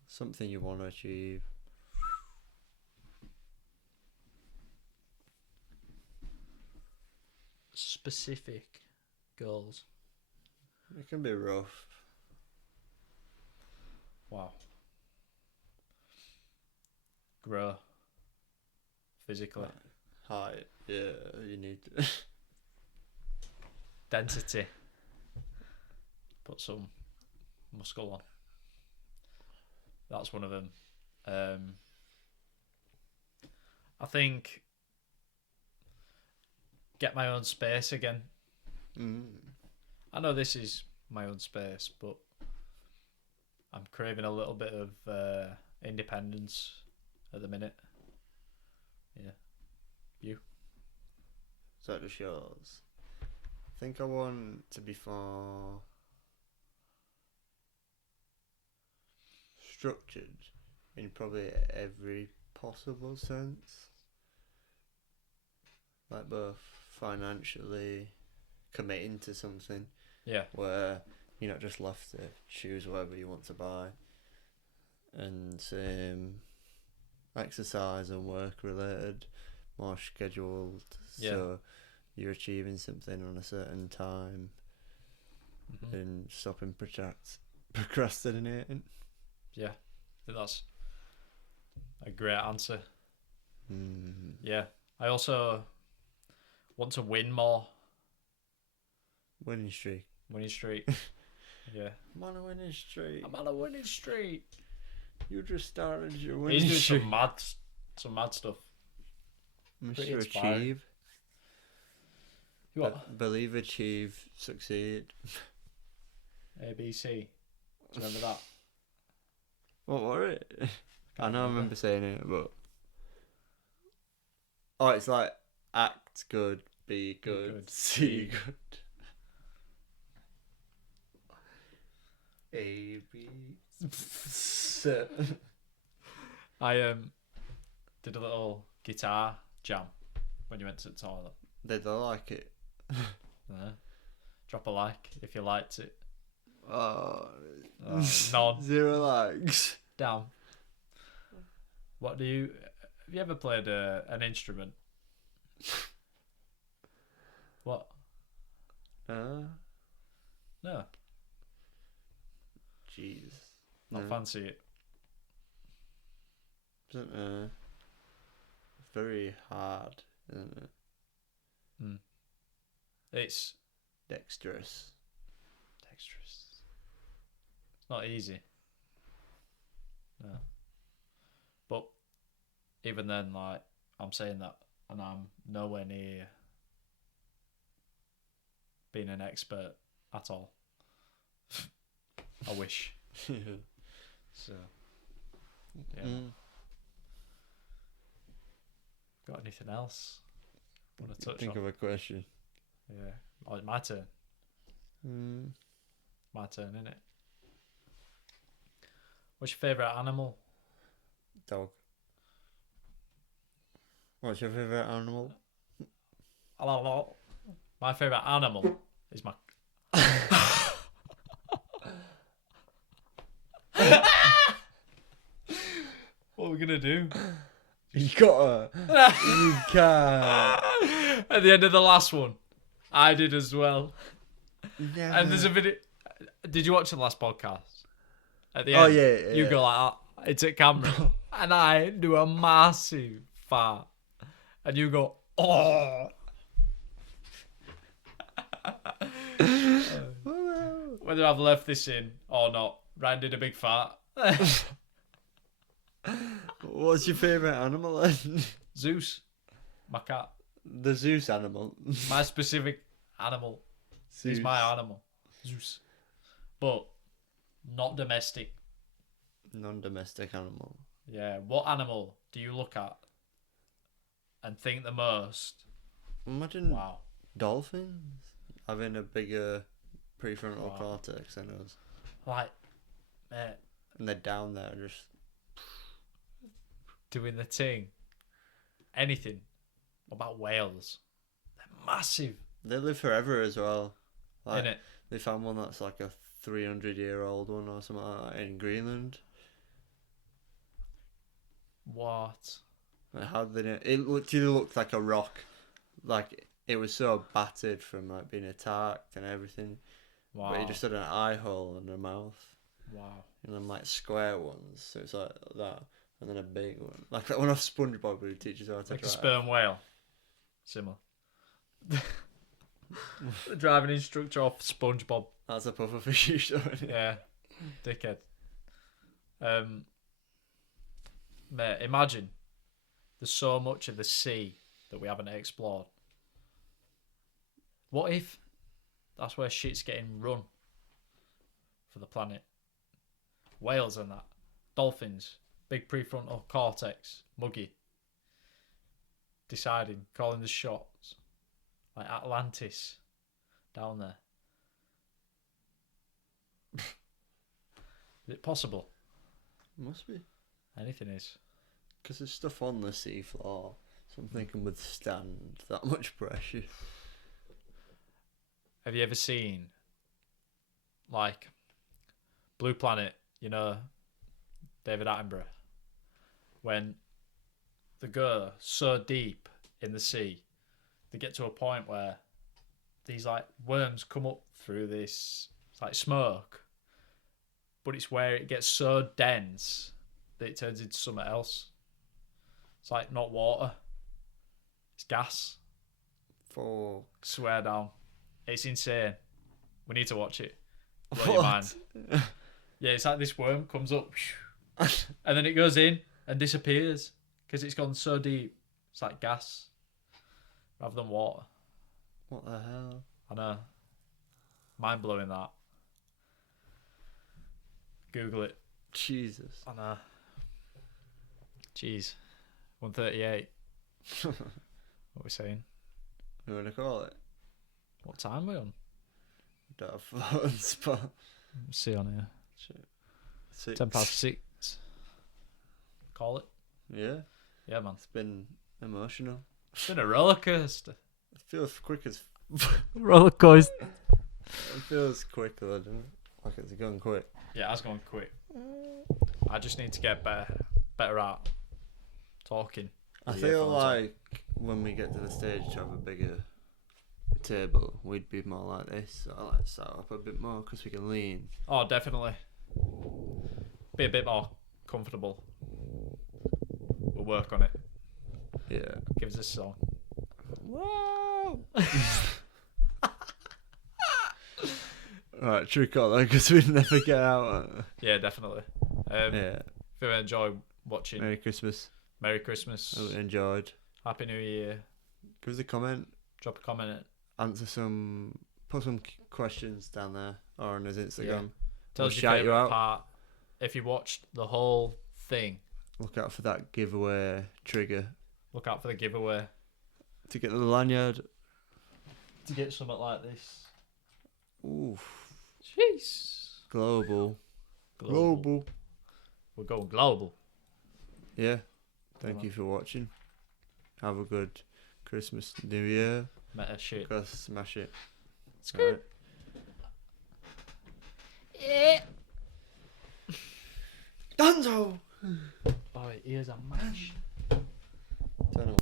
Something you want to achieve? Specific goals. It can be rough. Wow. grow physically. Height. Yeah, you need to. Density. Put some muscle on. That's one of them. I think get my own space again. I know this is my own space, but I'm craving a little bit of independence at the minute. Yeah. You? Is that just yours? I think I want to be far structured in probably every possible sense. Like both financially committing to something. Yeah. Where you're not just left to choose whatever you want to buy. And exercise and work related, more scheduled. Yeah. So you're achieving something on a certain time and stopping procrastinating. Yeah. I think that's a great answer. Yeah. I also want to win more. Winning streak. Yeah. I'm on a winning streak. I'm on a winning streak. You just started your winning He's streak. doing some mad stuff. Pretty Mr. inspiring. Achieve. You what? Believe, achieve, succeed. ABC. Do you remember that? What were it? I know I remember saying it, but... Oh, it's like act good, be good, see good. A, B... I did a little guitar jam when you went to the toilet. Did I like it? Drop a like if you liked it. None. 0 likes. Down. Have you ever played an instrument? What? No. Jeez. Not fancy it. Isn't it? Very hard, isn't it? It's Dexterous. It's not easy. No. But even then, like, I'm saying that and I'm nowhere near being an expert at all. I wish. So, yeah. Got anything else? Want to touch Think on? of a question. Yeah. Oh, it's my turn. My turn, innit? What's your favourite animal? Dog. What's your favourite animal? My favourite animal is my... What are we going to do? You gotta. You can't. At the end of the last one, I did as well. Never. And there's a video. Did you watch the last podcast? At the end, Oh, yeah. you go like, it's at camera. And I do a massive fart. And you go, oh. Whether I've left this in or not, Ryan did a big fart. What's your favourite animal then? Zeus, my cat. The Zeus animal. My specific animal. Zeus. Is my animal. Zeus. But not domestic. Non-domestic animal. Yeah. What animal do you look at and think the most? Imagine Wow. dolphins having a bigger prefrontal cortex than us. Like, mate. And they're down there just... doing the thing. Anything. What about whales? They're massive. They live forever as well. Like, Innit? they found one that's like a 300-year-old one or something like that in Greenland. What? Like, how did they know? It literally looked like a rock. Like, it was so battered from like being attacked and everything. Wow. But it just had an eye hole and a mouth. Wow. And then like square ones. So it's like that. and then a big one. Like that one off SpongeBob who teaches how to Like a drive. sperm whale. Similar. The driving instructor off SpongeBob. That's a puffer fish, you know, isn't it? Yeah. Dickhead. Mate, imagine there's so much of the sea that we haven't explored. What if that's where shit's getting run for the planet? Whales and that. Dolphins. Big prefrontal cortex. Muggy. Deciding. Calling the shots. Like Atlantis. Down there. Is it possible? Must be. Anything is. Because there's stuff on the seafloor. Something can withstand that much pressure. Have you ever seen, like, Blue Planet, you know, David Attenborough? When they go so deep in the sea, they get to a point where these, like, worms come up through this, it's like smoke, but it's where it gets so dense that it turns into something else. It's like not water, it's gas. For Swear down. It's insane. We need to watch it. Blow your mind. Yeah, it's like this worm comes up and then it goes in and disappears because it's gone so deep. It's like gas rather than water. What the hell? I know. Mind blowing that. Google it. Jesus. I know. Jeez. 1:38. What are we saying? What do you want to call it? What time are we on? Don't have phones, but... Let's see on here. Six. 10 past 6. Call it. Yeah, Yeah, man. it's been emotional. It's been a roller coaster. It feels quick as... Roller coaster. It feels quick though, doesn't it? Like it's going quick. Yeah, it has gone quick. I just need to get better at talking. I with feel earphones on. like when we get to the stage to have a bigger table, we'd be more like this. So I like to set up a bit more because we can lean. Oh, definitely. Be a bit more comfortable. We'll work on it. Yeah. Give us a song. Whoa! Right, trick or though, because we'd never get out. Yeah, definitely. Yeah. If you enjoy watching, Merry Christmas. Merry Christmas. Hope you enjoyed. Happy New Year. Give us a comment. Drop a comment. Answer some. Put some questions down there or on his Instagram. Tell We'll us your shout you favourite out. part. If you watched the whole thing, Look out for that giveaway trigger look out for the giveaway. to get the lanyard. To get something like this. Oof. Jeez. Global. We're going global. Yeah. Thank you for watching. Have a good Christmas, New Year. Meta shit. Go smash it. Screw. Right. Dunzo! Oh, ears are mashed. Turn off.